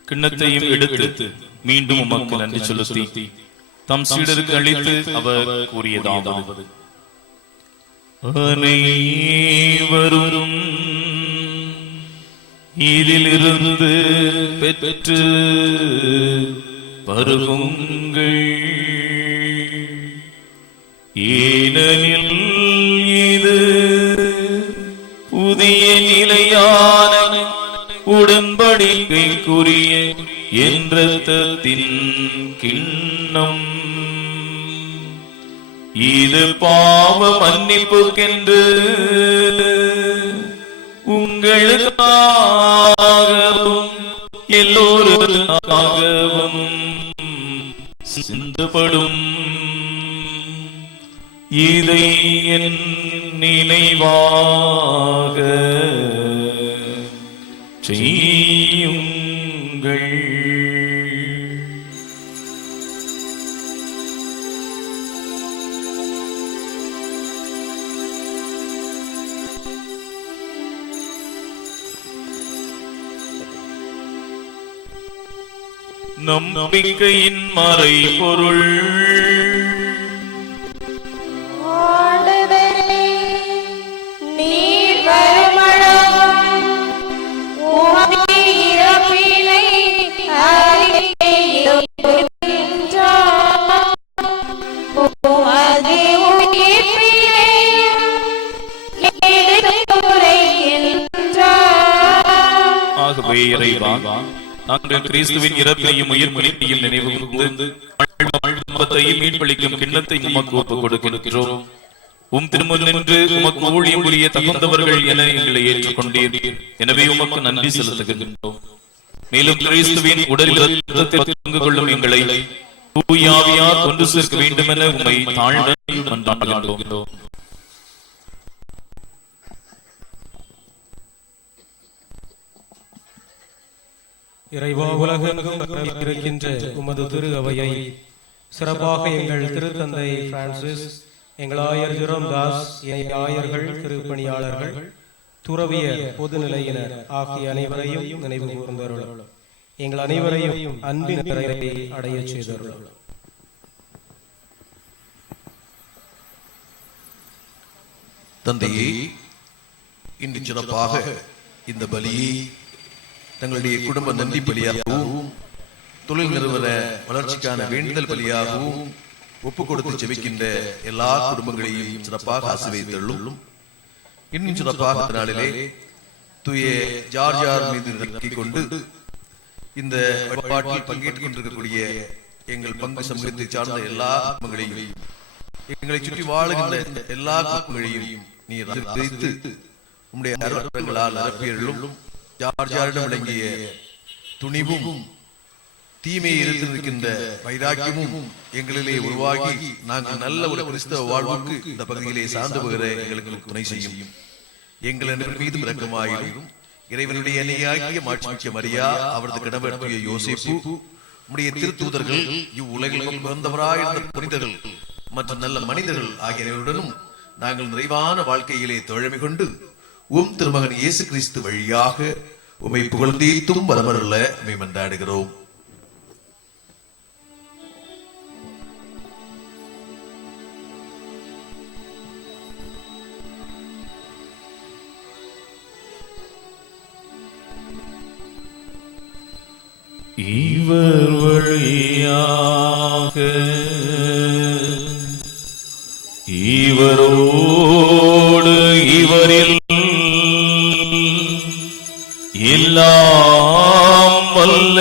கிண்ணத்தையும் எடுத்து மீண்டும் உமக்கு நன்றி செலுத்தி தம் சீடருக்கு அளித்து அவர் கூறியதாவது: அனைவரும் இதிலிருந்து பெற்று பருகுங்கள், ஏனெனில் இது புதிய நிலையான உடன்படிக்கைக்குரிய என் இரத்தத்தின் கிண்ணம். இது பாவ மன்னிப்புக்கென்று உங்களுக்காகவும் எல்லோருக்காகவும் சிந்தப்படும். இதை என் நினைவாக செய்யுங்கள். நம்பிக்கையின் மறைபொருள். ஆகவே இறைவா, நாங்கள் கிறிஸ்துவின் இறப்பையும் உயிர்ப்பையும் நினைவு கூர்ந்து மீட்பளிக்கும் கிண்ணத்தை உமக்கு ஒப்புக் கொடுக்கின்றோம். உம் திருமுன் நின்று உமக்கு ஊழியம் புரிய தகுந்தவர்கள் என எங்களை ஏற்றுக்கொண்டீர். எனவே உமக்கு நன்றி செலுத்துகின்றோம். மேலும் கிறிஸ்துவின் உடலில் பங்கு கொள்ளும் எங்களை தூயாவியார் கொண்டு சேர்க்க வேண்டும் என உம்மை தாழ்ந்து மன்றாடுகின்றோம். இறைவா, உலகெங்கும் இருக்கின்ற உமது திரு அவையை சிறப்பாக எங்கள் திருத்தந்தை பிரான்சிஸ், எங்கள் ஆயர் ஜெரோம் தாஸ், ஆயர்கள், திருப்பணியாளர்கள், துறவியர், பொதுநிலையினர் ஆகிய அனைவரையும் நினைவு கூர்ந்தருளும். எங்கள் அனைவரையும் அன்பின் நிறைவை அடைய செய்தருளும். தந்தையே, இன்று சிறப்பாக இந்த பலியை தங்களுடைய குடும்ப நன்றி பலியாகவும் தொழில் நிறுவன வளர்ச்சிக்கான வேண்டுதல் பலியாகவும் ஒப்புக் கொடுத்து ஜெபிக்கின்ற எல்லா குடும்பங்களையும் சிறப்பாக ஆசீர்வதித்தருளும். இன்னும் சிறப்பாக நாளிலே தூய ஜார்ஜார் மீது நம்பிக்கை கொண்டு இந்த வழிபாட்டில் பங்கேற்றுக் கொண்டிருக்கக்கூடிய எங்கள் பங்கு சமூகத்தை சார்ந்த எல்லா குடும்பங்களையும், எங்களை சுற்றி வாழுகின்ற எல்லா குடும்பங்களையும் நீர் ஆசீர்வதித்து உம்முடைய அருட்களால் நிரப்பியருளும். ஜார்ஜாரிடம் விளங்கிய துணிவும் தீமையை எதிர்த்து நிற்கின்ற வைராக்கியமும் எங்களிலே உருவாகி நாங்கள் நல்ல ஒரு கிறிஸ்தவ வாழ்வுக்கு இந்த பகுதியிலே சார்ந்து போகிற எங்களுக்கு துணை செய்யும். எங்கள் அனைவர் மீது இரக்கமாயிரும். இறைவனுடைய அன்னையாகிய மாட்சிமிக்க மரியா, அவரது கணவர் தூய யோசேப்பு, உம்முடைய திருத்தூதர்கள், இவ்வுலகில் பிறந்தவராயிருந்த புனிதர்கள் மற்றும் நல்ல மனிதர்கள் ஆகியவருடனும் நாங்கள் நிறைவான வாழ்க்கையிலே தோழமை கொண்டு உம் திருமகன் இயேசு கிறிஸ்து வழியாக உம்மை புகழ்ந்தீர்த்தும் வரமருள உம்மை மன்றாடுகிறோம். இவர் வழியாக இவரோடு இவரில் எல்லாம் வல்ல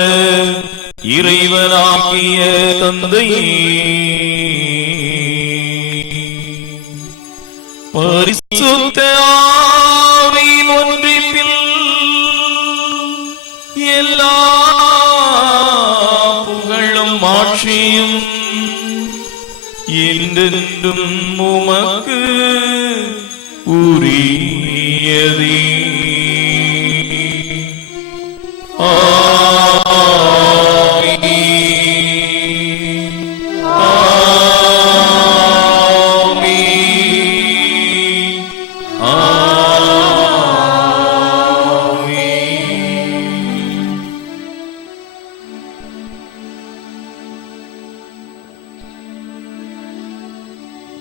இறைவனாகிய தந்தையே, பரிசுத்த ஆவியின் ஒன்றிப்பில் எல்லா புகழும் மாட்சியும் என்றென்றும் உமக்கு உரியதே.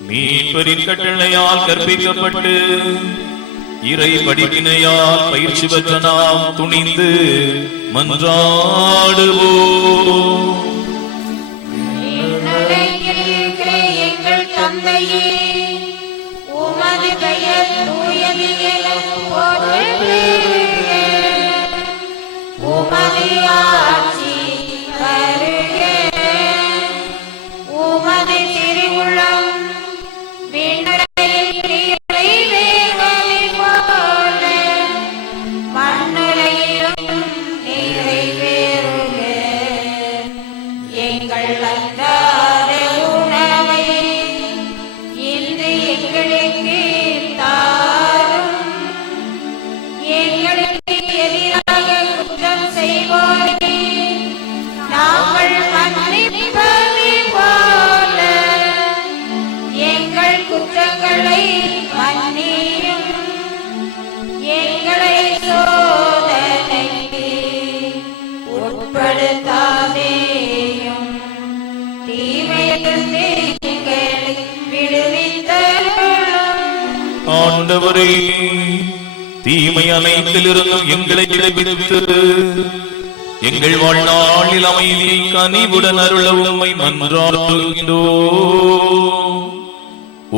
மீட்பரின் கட்டளையால் கற்பிக்கப்பட்டு இறை படிப்பினையால் பயிற்சி பெற்ற நாம் துணிந்து மன்றாடுவோம். எங்கள் தந்தையே, உமது பெயர் தூயது என போற்றுக. உமது ஆட்சி வருக. உமது திருவுளம் மண்ணுலையிலும் நிறைவேறுக. எங்கள் அன்றாட உணவை இன்று எங்களுக்கு தாரும். எங்களுக்கு எதிராக குற்றம் செய்வோரை நாங்கள் மன்னிப்பது போல எங்கள் குற்றங்களை மன்னியும். எங்களை சோதனைக்கு உட்படுத்தாதேயும், தீமையிலிருந்து எங்களை விடுவித்தருளும். ஆண்டவரே, தீமை அனைத்திலிருந்தும் எங்களை விடுவித்து எங்கள் வாழ்நாளில் அமைதியை கனிவுடன் அருள உம்மை மன்றாடுகின்றோம்.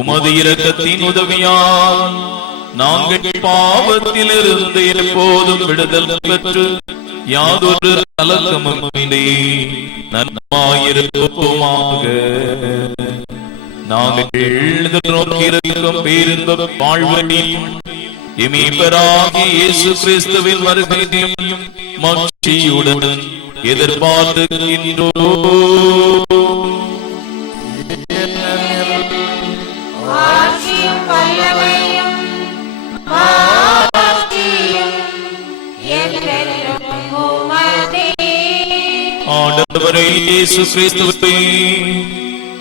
உமது இரக்கத்தின் உதவியால் நாங்கள் பாவத்திலிருந்து எப்போதும் விடுதல் பெற்று யாதொரு கலக்கமுமின்றி நன்மாயிருப்போமாக. நாங்கள் நோக்கியிருக்கும் பேரின்ப வாழ்வழில் எமீபராகிய இயேசு கிறிஸ்துவின் வருகையையும் மகிழ்ச்சியுடன் எதிர்பார்க்கின்றோம். ஆட்சியும் வல்லமையும் மாட்சியும் என்றென்றும் உமதே. ஆண்டவரே இயேசு கிறிஸ்துவே,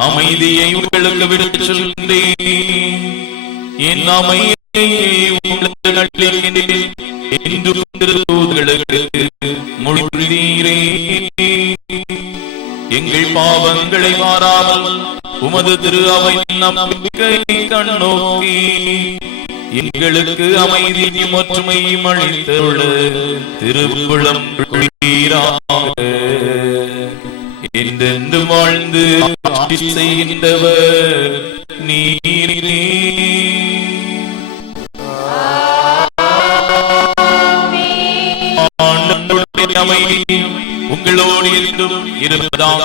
அமைதியை உங்களுக்கு விட்டுச் செல்கின்றேன். என் அமைதியை உங்களுக்கு அளிக்கின்றேன் என்று திருத்தூதர்களுக்கு மொழிந்தீரே. எங்கள் பாவங்களை மாறாமல் உமது திரு அவை நம்பிக்கை கண்ணோக்கி எங்களுக்கு அமைதியும் ஒற்றுமையும் அளித்துள்ள திருப்புலம் என்றென்று வாழ்ந்து ஆட்சி செய்கின்றவர் நீரே. ஆண்டவருடைய அமைதி உங்களோடு என்றும் இருப்பதாக.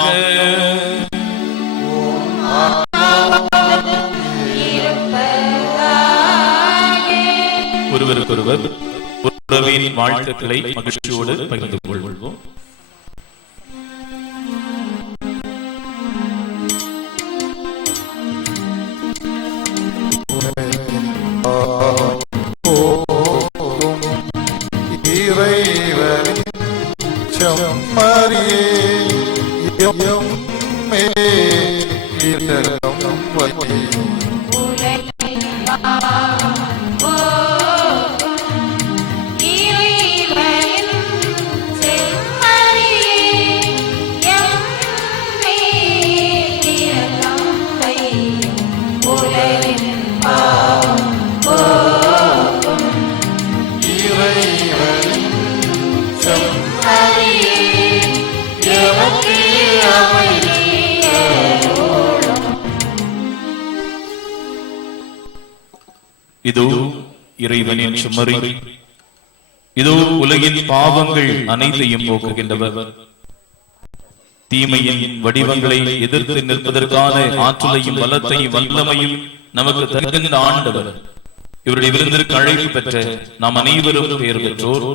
ஒருவருக்கொருவர் உறவின் வாழ்த்துக்களை மகிழ்ச்சியோடு பகிர்ந்து கொள்வோம். இதோ இறைவனின் சுமரி, இதோ உலகின் பாவங்கள் அனைத்தையும் போக்குகின்றவர். தீமையின் வடிவங்களை எதிர்த்து நிற்பதற்கான ஆற்றலையும் பலத்தையும் வல்லமையும் நமக்கு தருகின்ற ஆண்டவர். இவருடைய விருந்திற்கு அழைப்பு பெற்ற நாம் அனைவரும் பெயர் பெற்றோர்.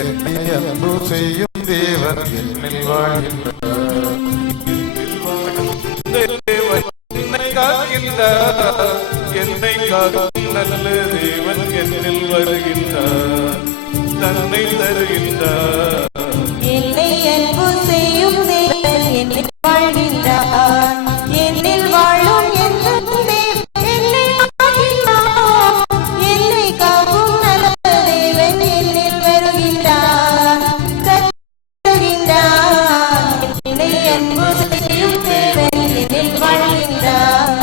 என்னை அன்பு செய்யும் தேவன் என்னில் வாழ்கின்றார். என்னை காக்கின்றார், என்னை காக்கும் நல்ல தேவன் என்னில் வருகின்றார், தன்னை தருகின்றார். என்னை அன்பு செய்யும் தேவன் என்னில் வாழ்கின்றார். என்னில் வாழும் எந்த தேவன் என்னை காக்கின்றார். என்னை காக்கும் நல்ல தேவன் என்னில் வருகின்றார், தருகின்றார். என்னை அன்பு செய்யும் தேவன் என்னில் வாழ்கின்றார்.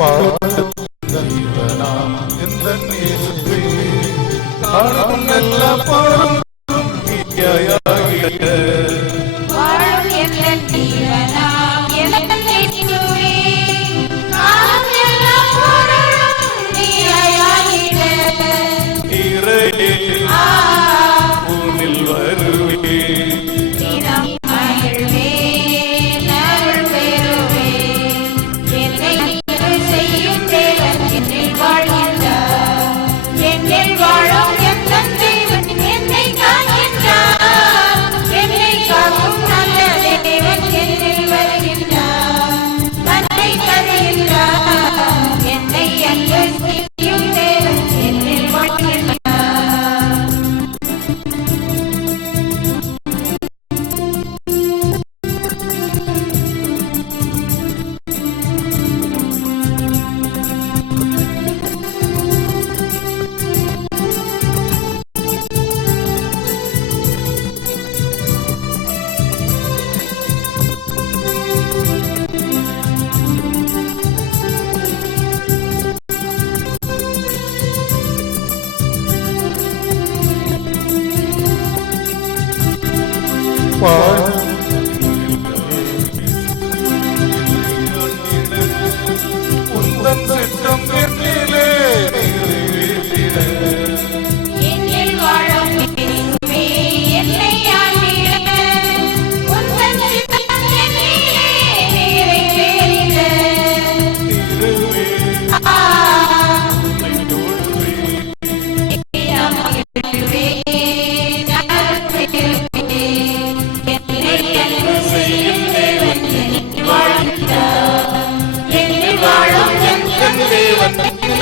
வாழும் என் ஜீவனாம் என் இயேசுவே, காலம் எல்லாம் பொருளும் நீயாயிட. உன்னில் வருவே, தினம் மகிழ்வேன், அருள் பெறுவேன். என்னை அன்பு செய்யும் தேவன் என்னில் வாழ்கின்றார். என்னில் வாழும் எந்தன் தேவன் என்னை காக்கின்றார். என்னை காக்கும் நல்ல தேவன் என்னில்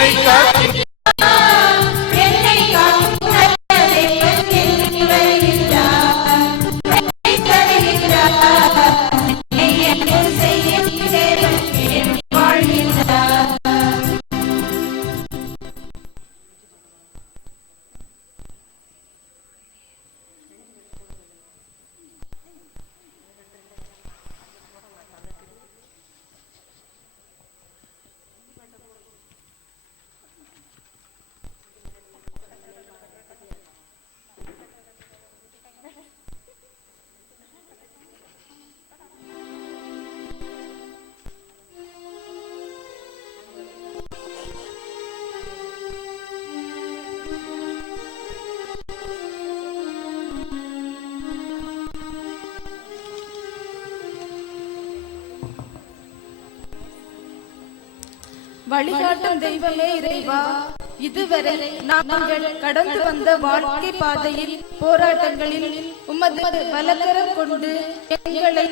என்னை காக்கின்ற என்னை காக்கும் நல்ல தேவன் என்னில் வருகின்றார். என்னை தருகின்றார். என்னை அன்பு செய்யும் தேவன் என்னில் வாழ்கின்றார். வழிகாட்டும் தெய்வமே இறைவா, இதுவரை நாங்கள் கடந்து வந்த வாழ்க்கை பாதையில் போராட்டங்களில் உமது வலக்கரம் கொண்டு எங்களை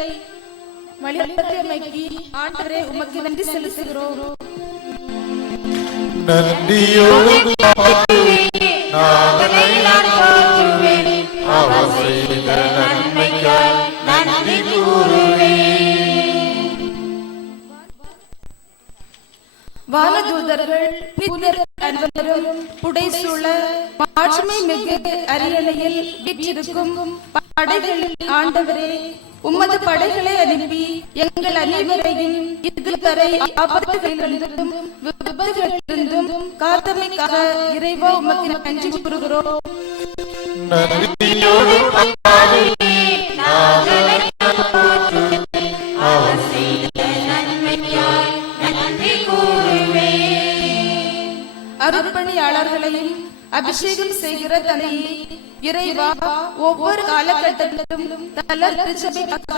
வழிநடத்தியமைக்கு ஆண்டவரே உமக்கு நன்றி செலுத்துகிறோம். நன்றியோடு நாதனை நான் போற்றுவேன். அவர் செய்த நன்மைக்காய் நன்றி கூறுவேன். வானதூதர்கள் புனிதர் அனைவரும் புடைசூழ மாட்சிமை மிகு அரியணையில் வீற்றிருக்கும் படைகளில் ஆண்டவரே, உமது படைகளை அனுப்பி எங்கள் அனைவரையும் இதுவரை ஆபத்துகளிலிருந்தும் விபத்துகளிலிருந்தும் காத்தமைக்காக இறைவா உமக்கு நன்றி கூறுகிறோம். நன்றியோடு நாதனை நான் போற்றுவேன். அவர் செய்த நன்மைக்காய் நன்றி கூறுவேன். அருட்பணியாளர்களையும் அபிஷேகம் செய்கிற தன்னையே இறைவா, ஒவ்வொரு காலகட்டத்திலும் தளர்ந்து ஜெபிக்க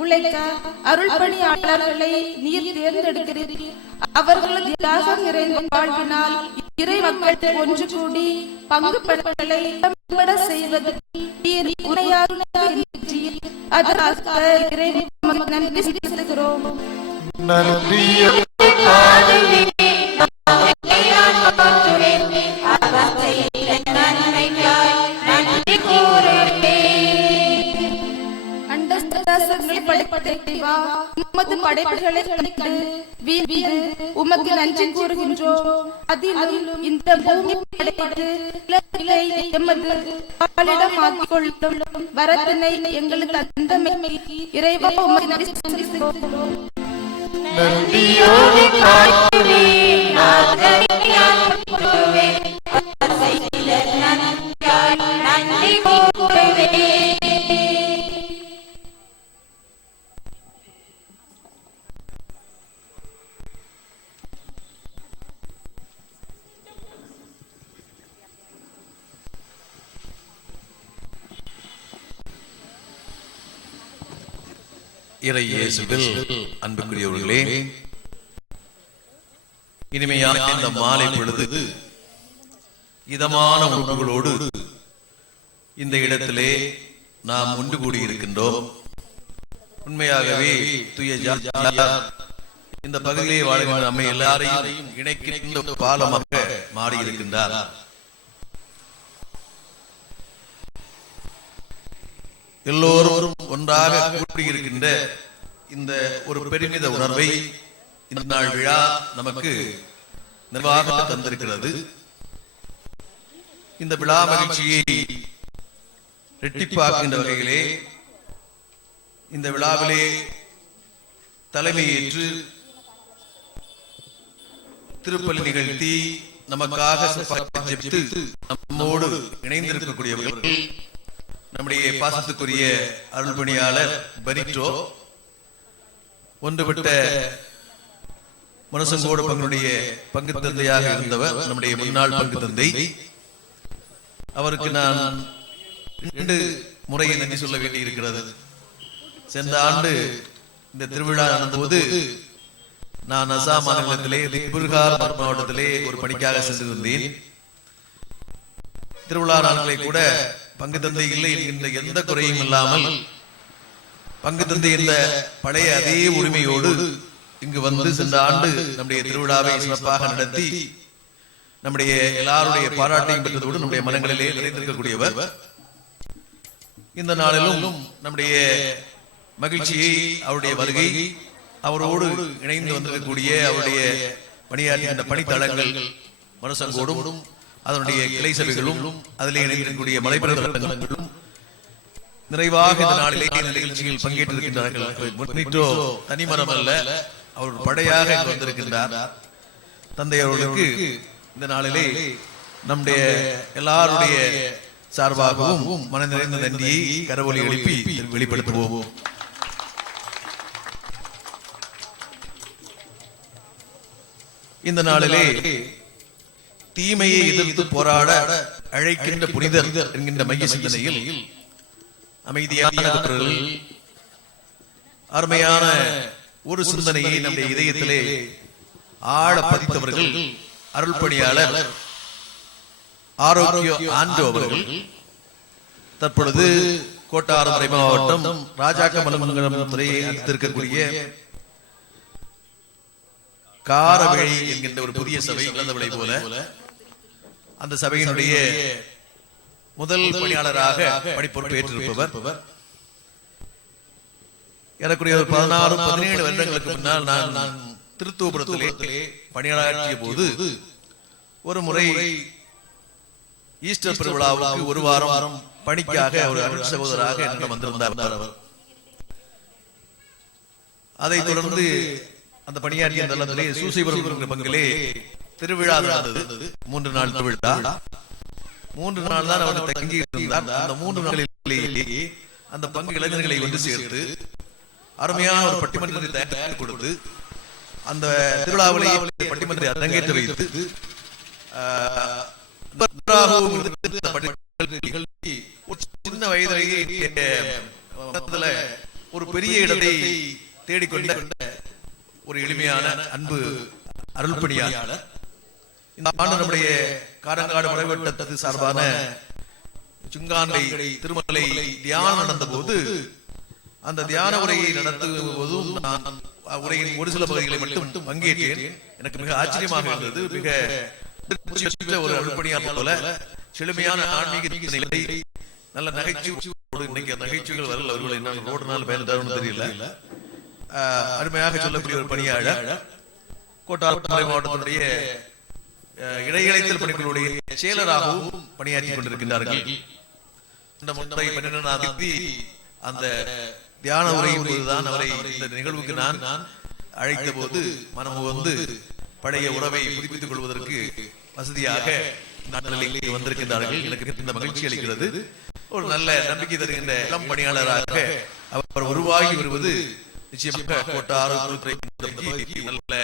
உழைக்க அருள்பணியாளர்களை நீர் தேர்ந்தெடுக்கிறீர். அவர்களது தியாகம் நிறைந்த வாழ்வினால் இறை மக்கள் ஒன்று கூடி பங்கு பணிகளை திறம்பட செய்வதில் நீர் உரையாடுகிறீர். அதற்காக இறைவா உமக்கு நன்றி செலுத்துகிறோம். நன்றியோடு அவர் செய்த நன்மைக்காய் நன்றி கூறுவேன். அண்டசராசரங்களை படைத்த இறைவா, உமது படைப்புகளை கண்டு வீடு உமக்கு நன்றி கூறுகின்றோம். அதிலும் இந்த பூமி படைத்து இலக்கை எமது பாலிடமாக்கிக் கொள்ளும் வரத்தினை எங்களுக்கு தந்தமை இறைவா உமக்கு நன்றி செலுத்துகிறோம். நன்றியோடு நன்றி கூறுவேன். இறை இயேசுவில் அன்புக்குரியவர்களே, இனிமையான இந்த மாலை பொழுது இதமான உணர்வுகளோடு இந்த இடத்திலே நாம் ஒன்று கூடியிருக்கின்றோம். உண்மையாகவே தூய ஜார் இந்த பகுதியிலே வாழ்கின்ற நம்மை எல்லாரையும் இணைக்கின்ற பாலமாக மாறியிருக்கின்றார். எல்லோரும் ஒன்றாக கூடியிருக்கின்ற இந்த ஒரு பெருமித உணர்வை இந்த நாள் விழா நமக்கு நிர்வாக தந்திருக்கிறது. இந்த விழா மகிழ்ச்சியை இரட்டிப்பாக்கின்ற வகையிலே இந்த விழாவிலே தலைமையேற்று திருப்பலி நிகழ்த்தி நமக்காக ஜெபித்து நம்மோடு இணைந்திருக்கக்கூடியவர்கள் நம்முடைய பாசத்துக்குரிய அருள்பணியாளர் பெனிட்டோ, ஒன்றுபட்ட மனுசங்கோடு பங்குடைய பங்கு தந்தையாக இருந்தவர், நம்முடைய முன்னாள் பங்கு தந்தை. அவருக்கு நான் 2 முறையை நன்றி சொல்ல வேண்டி இருக்கிறது. சென்ற ஆண்டு இந்த திருவிழா நடந்தபோது நான் அசாம் மாநிலத்திலே திபுர்கார் மாவட்டத்திலே ஒரு பணிக்காக சென்றிருந்தேன். திருவிழா நாட்களை கூட பங்கு தந்தை இல்லை என்கின்ற எந்த குறையும் இல்லாமல் பங்கு தந்தை என்ற பழைய அதே உரிமையோடு இங்கு வந்து சென்ற ஆண்டு நம்முடைய திருவிழாவை சிறப்பாக நடத்தி நம்முடைய எல்லாருடைய பாராட்டையும் பெற்றதோடு நம்முடைய மனங்களிலே நிறைந்திருக்கக்கூடியவர். இந்த நாளிலும் நம்முடைய மகிழ்ச்சியை, அவருடைய வருகை, அவரோடு இணைந்து வந்திருக்கக்கூடிய அவருடைய பணியாற்றிய பணித்தளங்கள் மனசங்கோடும் அதனுடைய கிளை சபைகளும் அதிலே இணைந்திருக்கக்கூடிய மலைப்பிரதங்களும் நிறைவாக இந்த நாளிலே இந்த நிகழ்ச்சியில் பங்கேற்றிருக்கின்றார்கள். முன்னிட்டோ தனிமரம் அல்ல, அவர் படையாக வந்திருக்கின்றார். தந்தை அவர்களுக்கு இந்த நாளிலே நம்முடைய எல்லாருடைய சார்பாகவும் மன நிறைந்த நன்றியை கரவொலி எழுப்பி வெளிப்படுத்துவோம். இந்த நாளிலே தீமையை எதிர்த்து போராட அழைக்கின்ற புனிதர் என்கின்ற மைய சிந்தனையில் அமைதியான அருமையான ஒரு சிந்தனையை நம்முடைய இதயத்திலே ஆழ பதித்தவர்கள் அருள் பணியாளர் ஆரோக்கிய ஆண்டோ அவர்கள். தற்பொழுது கோட்டாறுமறை மாவட்டம் ராஜாக்கமலம் துறையை அடுத்திருக்கக்கூடிய காரவழி என்கின்ற ஒரு புதிய சபை இழந்தவளை போல அந்த சபையினுடைய முதல் பணியாளராக பணிப்பொறுப்பு ஏற்றிருப்பவர். ஏறக்குறைய 16-17 வருடங்களுக்கு முன்னால் நான் திருத்துவபுரத்திலே பணியாற்றிய போது ஒரு முறை ஈஸ்டர் பெருவிழாவுக்கு ஒரு வாரம் பணிக்காக ஒரு அருள் சகோதரராக என்னிடம் வந்திருந்தார். அவர் அதைத் தொடர்ந்து அந்த பணியாற்றிய தளத்திலே சூசைபுரம் பங்கிலே திருவிழா நடந்தது. 3 நாள் திருவிழா. 3 நாள் தான் அவர் தங்கி இருந்தார். அந்த 3 நாளிலேயே அந்த பங்கு இளைஞர்களை வந்து சேர்த்து அருமையான ஒரு பட்டிமன்றத்தை தயாரித்து கொடுத்து அந்த திருவிழாவிலே பட்டிமன்றத்தை அரங்கேற்ற வைத்து சின்ன வயதிலேயே ஒரு பெரிய இடத்தை தேடிக்கொண்ட ஒரு எளிமையான அன்பு அருள் பணியாளர். இந்த ஆண்டு நம்முடைய காரங்காடு மலைவட்டத்து சார்பான சுங்காண்டை திருமலை தியானம் நடந்த போது அந்த தியான உரையை நடத்தும் போதும் நான் உரையின் ஒரு சில பகுதிகளை மட்டும் பங்கேற்றேன். எனக்கு மிக ஆச்சரியமாக இருந்தது. மிக ஒரு அருள் பணியாளர் போல செழுமையான ஆன்மீக நிலை, நல்ல நகைச்சுவோடு, இன்னைக்கு நகைச்சுவைகள் வரல, அவர்கள் என்ன ரோடு நாள் பயந்தாருன்னு தெரியல, அருமையாக சொல்லக்கூடிய ஒரு பணியாளர். கோட்டாறுமறை மாவட்டத்தினுடைய இடைநிலைத்தல் பணிகளுடைய செயலராகவும் பணியாற்றி கொண்டிருக்கின்றார்கள். இந்த முறை 12ஆம் தேதி அந்த தியான உரையின் போதுதான் அவரை இந்த நிகழ்வுக்கு நான் அழைத்த போது மனம் வந்து பழைய உறவை புதுப்பித்துக் கொள்வதற்கு வசதியாக நாட்டிலே வந்திருக்கின்றார்கள். எனக்கு இந்த மகிழ்ச்சி அளிக்கிறது. ஒரு நல்ல நம்பிக்கை தருகின்ற இளம் பணியாளராக அவர் உருவாகி வருவது நிச்சயமாக கோட்டாறுமறை நல்ல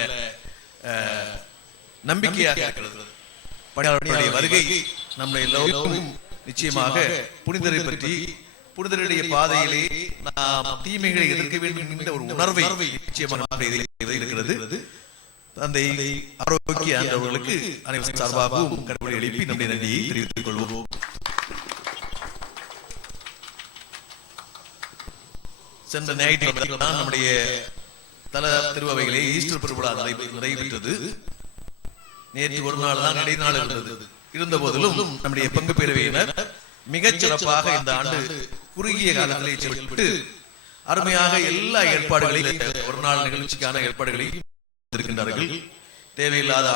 நம்பிக்கையாக இருக்கிறது. பணியாளர்களுடைய வருகை நம்ம எல்லோருக்கும் நிச்சயமாக புனிதரை பற்றி, புனிதருடைய பாதையிலே நாம் தீமைகளை எதிர்க்க வேண்டும் என்கின்ற ஒரு உணர்வை நிச்சயமாக இருக்கிறது. தந்தை ஆரோக்கிய ஆண்டவர்களுக்கு அனைவரும் சார்பாகவும் கருவறை எழுப்பி நம்முடைய நன்றியை தெரிவித்துக் கொள்வோம். சென்ற ஞாயிற்றுக்கிழமை தான் நம்முடைய தல திருவவைகளே ஈஸ்டர் பெருவிழா நடைபெற்றது. நேற்று ஒரு நாள் தான் இடைநாள் இருந்தது. இருந்த போதிலும் நம்முடைய பங்கு பேரவையினர் மிகச் சிறப்பாக இந்த ஆண்டு குறுகிய காலத்திலே செயல்பட்டு அருமையாக எல்லா ஏற்பாடுகளையும், ஒரு நாள் நிகழ்ச்சிக்கான ஏற்பாடுகளையும் இருக்கின்றார்கள். தேவையில்லாத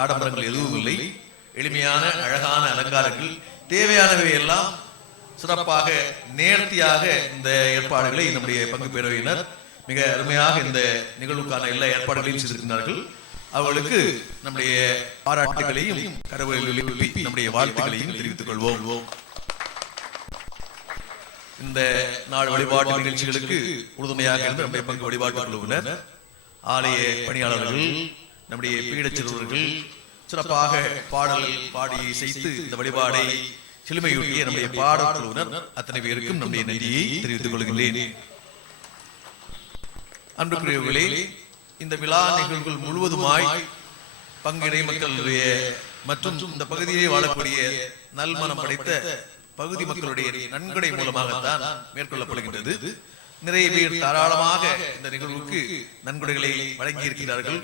ஆடம்பரங்கள் எதுவும் இல்லை. எளிமையான அழகான அலங்காரங்கள், தேவையானவை எல்லாம் சிறப்பாக நேர்த்தியாக இந்த ஏற்பாடுகளை நம்முடைய பங்கு பேரவையினர் மிக அருமையாக இந்த நிகழ்வுக்கான எல்லா ஏற்பாடுகளையும் செய்திருக்கிறார்கள். அவர்களுக்கு நம்முடைய பாராட்டுகளையும் கரவொலியில் எழுப்பி நம்முடைய வாழ்த்துக்களையும் தெரிவித்துக் கொள்வோம். இந்த நாள் வழிபாட்டு நிகழ்ச்சிகளுக்கு உறுதுணையாக இருந்து நம்முடைய பங்கு வழிபாட்டு குழுவினர், ஆலய பணியாளர்கள், நம்முடைய பீடச்சிறுவர்கள் சிறப்பாக பாடல்கள் பாடி செய்து இந்த வழிபாடை செழுமையூட்டிய நம்முடைய பாடல் குழுவினர் அத்தனை பேருக்கும் நம்முடைய நன்றியை தெரிவித்துக் கொள்கின்றேன். அன்புக்குரியவர்களே, இந்த விழா நிகழ்வுகள் முழுவதுமாய் பங்கிடை மக்களுடைய மற்றும் இந்த பகுதியை வாழக்கூடிய நல்மனம் படைத்த பகுதி மக்களுடைய நன்கொடை மூலமாகத்தான் மேற்கொள்ளப்படுகின்றது. நிறைய பேர் தாராளமாக இந்த நிகழ்வுக்கு நன்கொடைகளை வழங்கி இருக்கிறார்கள்.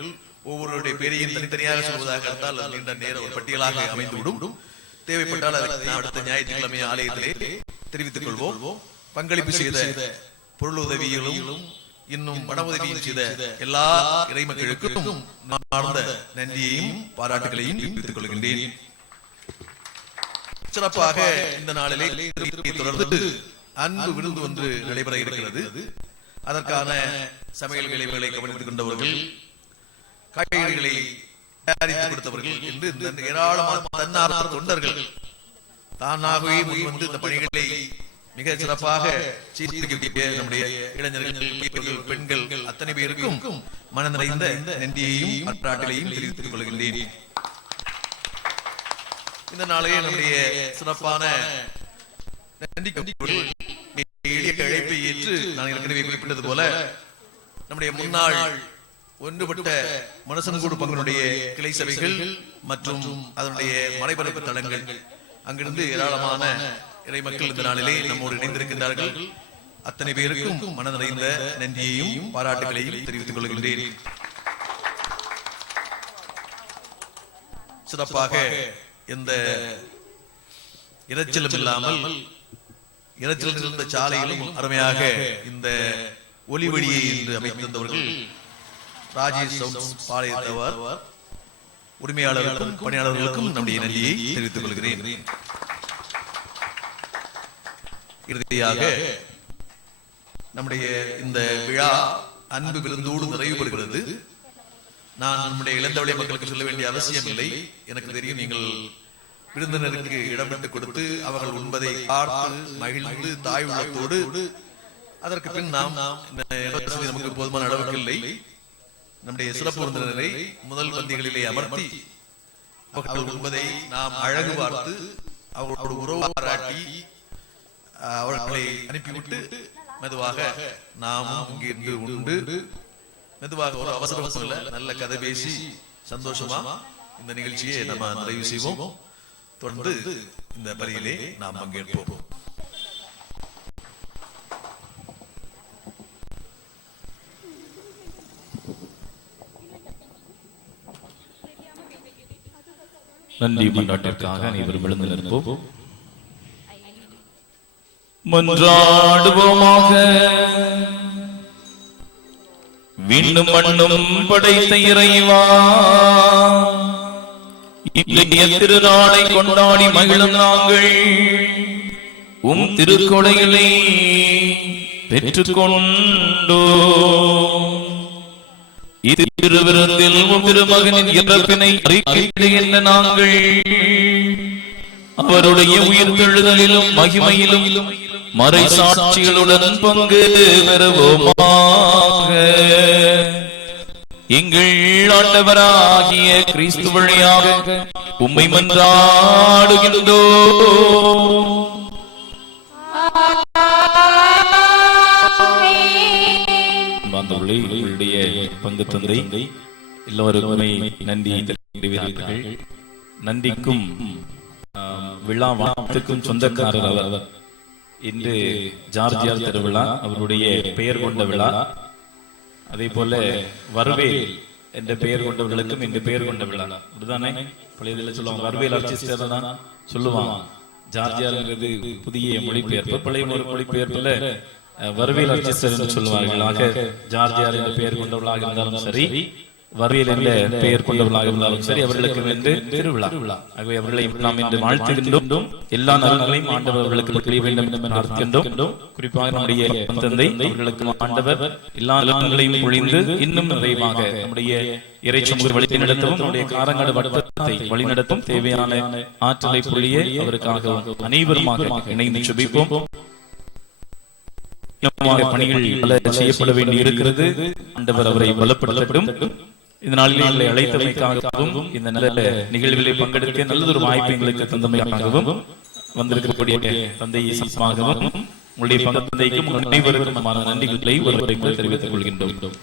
ஒவ்வொருடைய பேரையும் தனித்தனியாக சொல்வதாக இருந்தால் நீண்ட நேரம் ஒரு பட்டியலாக அமைந்துவிடும். தேவைப்பட்டால் அதை அடுத்த ஞாயிற்றுக்கிழமை ஆலயத்திலே தெரிவித்துக் கொள்வோம். பங்களிப்பு செய்த பொருளுதவிகளும் இன்னும் பண உதவியும் செய்த எல்லா இறை மக்களுக்கும் ஆழ்ந்த நன்றியையும் பாராட்டுகளையும் தெரிவித்துக் கொள்கின்றேன். சிறப்பாக இந்த நாளிலே தொடர்ந்து அன்பு விருந்து ஒன்று நடைபெற இருக்கிறது. அதற்கான சமையல் விளைவுகளை கவனித்துக் கொண்டவர்கள், காய்கறிகளை தயாரித்து கொடுத்தவர்கள் என்று இந்த ஏராளமான தன்னார்வ தொண்டர்கள் தானாகவே முன்வந்து இந்த பணிகளை மிக சிறப்பாக செய்திருக்க நம்முடைய இளைஞர்கள், பெண்கள் அத்தனை பேருக்கும் மன நிறைந்த நன்றியையும் பாராட்டுகளையும் தெரிவித்துக் கொள்கின்றேன். இந்த நாளையே நம்முடைய சிறப்பான நன்றி எளிய அழைப்பை ஏற்று நான் ஏற்கனவே குறிப்பிட்டது போல நம்முடைய முன்னாள் ஒன்றுபட்ட மனசன்கூடு பங்குடைய கிளை சபைகள் மற்றும் அதனுடைய மலைபரப்பு தளங்கள் அங்கிருந்து ஏராளமான இறை மக்கள் இந்த நாளிலே நம்மோடு இணைந்திருக்கின்றார்கள். அத்தனை பேருக்கும் மன நிறைந்த நன்றியையும் பாராட்டுகளையும் தெரிவித்துக் கொள்கின்றேன். சிறப்பாக எந்த இரைச்சலும் இல்லாமல் இரைச்சல் இருந்த சாலையிலும் அருமையாக இந்த ஒலி வழியை என்று அமைத்திருந்தவர்கள் ராஜேஷ் பாளையத்தவர் உரிமையாளர்களுக்கும் பணியாளர்களுக்கும் நம்முடைய நன்றியை தெரிவித்துக் கொள்கிறேன். இறுதியாக நம்முடைய இந்த விழா அன்பு விருந்தோடு நிறைவு பெறுகிறது. நான் நம்முடைய இளந்தவளை மக்களுக்கு சொல்ல வேண்டிய அவசியம் இல்லை. எனக்கு தெரியும், நீங்கள் விருந்தினருக்கு இடமிட்டு கொடுத்து அவர்கள் உண்பதை பார்த்து மகிழ்ந்து தாய் உள்ளத்தோடு அதற்கு பின் நாம் நமக்கு போதுமான அளவுக்கு இல்லை. நம்முடைய சிறப்பு விருந்தினரை முதல் பந்திகளிலே அமர்த்தி அவர்கள் உண்பதை நாம் அழகு பார்த்து அவர்களோடு உறவு பாராட்டி அவர்களை அனுப்பிவிட்டு மெதுவாக நாமும் இங்கிருந்து உண்டு மெதுவாக ஒரு அவசரம் இல்ல, நல்ல கதை பேசி சந்தோஷமா இந்த நிகழ்ச்சியை நம்ம நிறைவு செய்வோம். தொடர்ந்து இந்த பலியிலே நாம் பங்கேற்போம். நன்றி மன்றாட்டிற்காக அனைவரும் எழுந்து நிற்போம். மன்றாடுவோமாக. விண்ணும் மண்ணும் படைத்த இறைவா, இன்றைய திருநாளை கொண்டாடி மகிழும் நாங்கள் உம் திருக்கொடைகளை பெற்றுக்கொண்டோ. இது திருவிருந்தில் உம் திருமகனின் இறப்பினை அறிக்கையிடுகின்ற நாங்கள் அவருடைய உயிர்த்தெழுதலிலும் மகிமையிலும் மறை சாட்சிகளுடன் பங்கு பெறுவோமாக. எங்கள் ஆண்டவராகிய கிறிஸ்து வழியாக உம்மை மன்றாடுகின்றோம். உங்களுடைய பங்கு தந்தை எல்லோருக்குமே நன்றி தெரிவிக்கிறார்கள். நன்றிக்கும் விழா வாழ்த்துக்கும் சொந்தக்காரர் அவர். இன்று ஜார்ஜியார் திருவிழா, அவருடைய பெயர் கொண்ட விழா. அதே போல வரவேல் என்ற பெயர் கொண்டவர்களுக்கும் இன்று பெயர் கொண்ட விழா. அப்படிதானே பழையதில் சொல்லுவாங்க, வரவேல் அர்ச்சிஸ்டர் தான் சொல்லுவாங்க. ஜார்ஜியார்ங்கிறது புதிய மொழிபெயர்ப்பு. பழைய மொழிபெயர்ப்புல வரவேல் அர்ச்சிஸ்டர் என்று சொல்லுவார்கள். ஆக ஜார்ஜியார் என்ற பெயர் கொண்டவர்களாக இருந்தாலும் சரி, வரவேல் என்ற பெயர் கொண்டவர்களாக இருந்தாலும் சரி, அவர்களுக்கு வந்து திருவிழா. ஆகவே அவர்களை நாம் இன்று வாழ்த்துகின்றோம். எல்லா நலன்களையும் ஆண்டவர் அவர்களுக்கு தெரிய வேண்டும் என்று பிரார்த்திக்கின்றோம். குறிப்பாக நம்முடைய தந்தை அவர்களுக்கு ஆண்டவர் எல்லா நலன்களையும் பொழிந்து இன்னும் நிறைவாக நம்முடைய இறைச்சமூக வழி நடத்தவும், நம்முடைய காரங்காடு வட்டத்தை வழிநடத்தும் தேவையான ஆற்றலை பொழிய அவருக்காக அனைவருமாக இணைந்து ஜெபிப்போம். பணிகள் பல செய்யப்பட வேண்டி இருக்கிறது. ஆண்டவர் அவரை பலப்படுத்தட்டும். இந்த நாளில் எங்களை அழைத்தமைக்காகவும் இந்த நல்ல நிகழ்வுகளை பங்கெடுக்க நல்லதொரு வாய்ப்பு எங்களுக்கு தந்தமையாகவும் வந்திருக்கக்கூடிய தந்தை சமாகவும் உங்களுடைய பங்கு தந்தைக்கும் அனைவருக்கும் நன்றிகளை ஒருவரை தெரிவித்துக் கொள்கின்றோம்.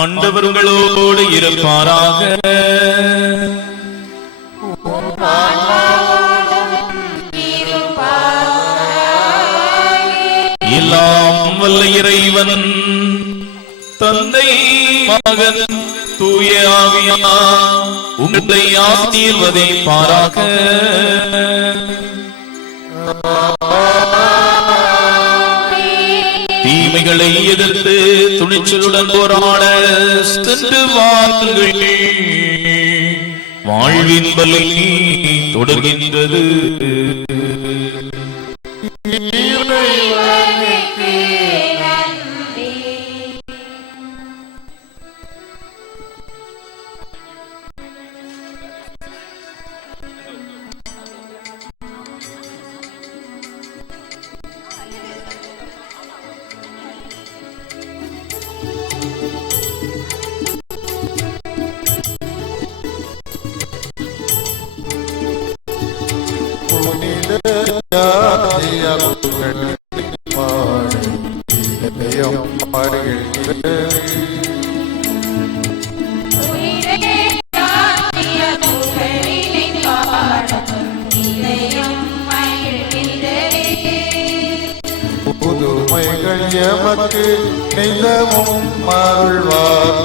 ஆண்டவர் உங்களோடு இருப்பாராக. எல்லாம் வல்ல இறைவன் தந்தை மகன் தூய ஆவியார் உங்களை ஆசீர்வதிப்பாராக. தீமைகளை எதிர்த்து துணிச்சலுடன் போராட சென்று வாருங்கள். வாழ்வின் பலி தொடர்கின்றது. புதுமைகள் எமக்கு நிலவும் அருள்வார்.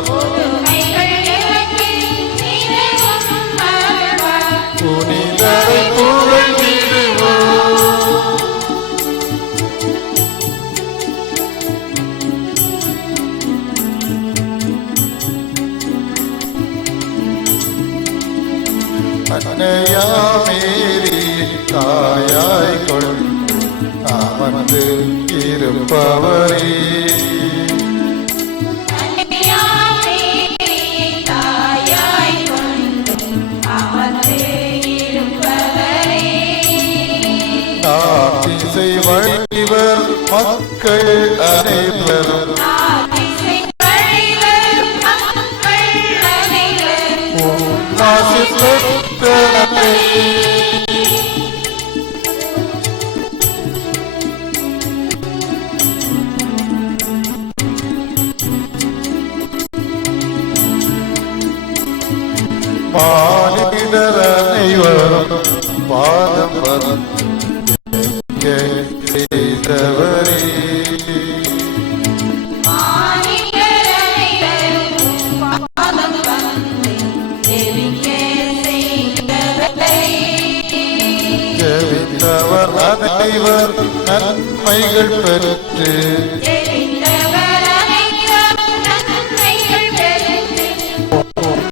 புனிதரை புகழ்ந்திடுவோம். அன்னையாமேரி தாயாய் கொண்டு அமர்ந்து இருப்பவரே, திசை வழிவர் மக்கள் அனைவரும் ஆசிர்வதித்தனமே. மானிடர் அனைவரும் பாதம் வரும் செய்தவரே, ஜெபித்தவர் அனைவர் நன்மைகள் பெற்று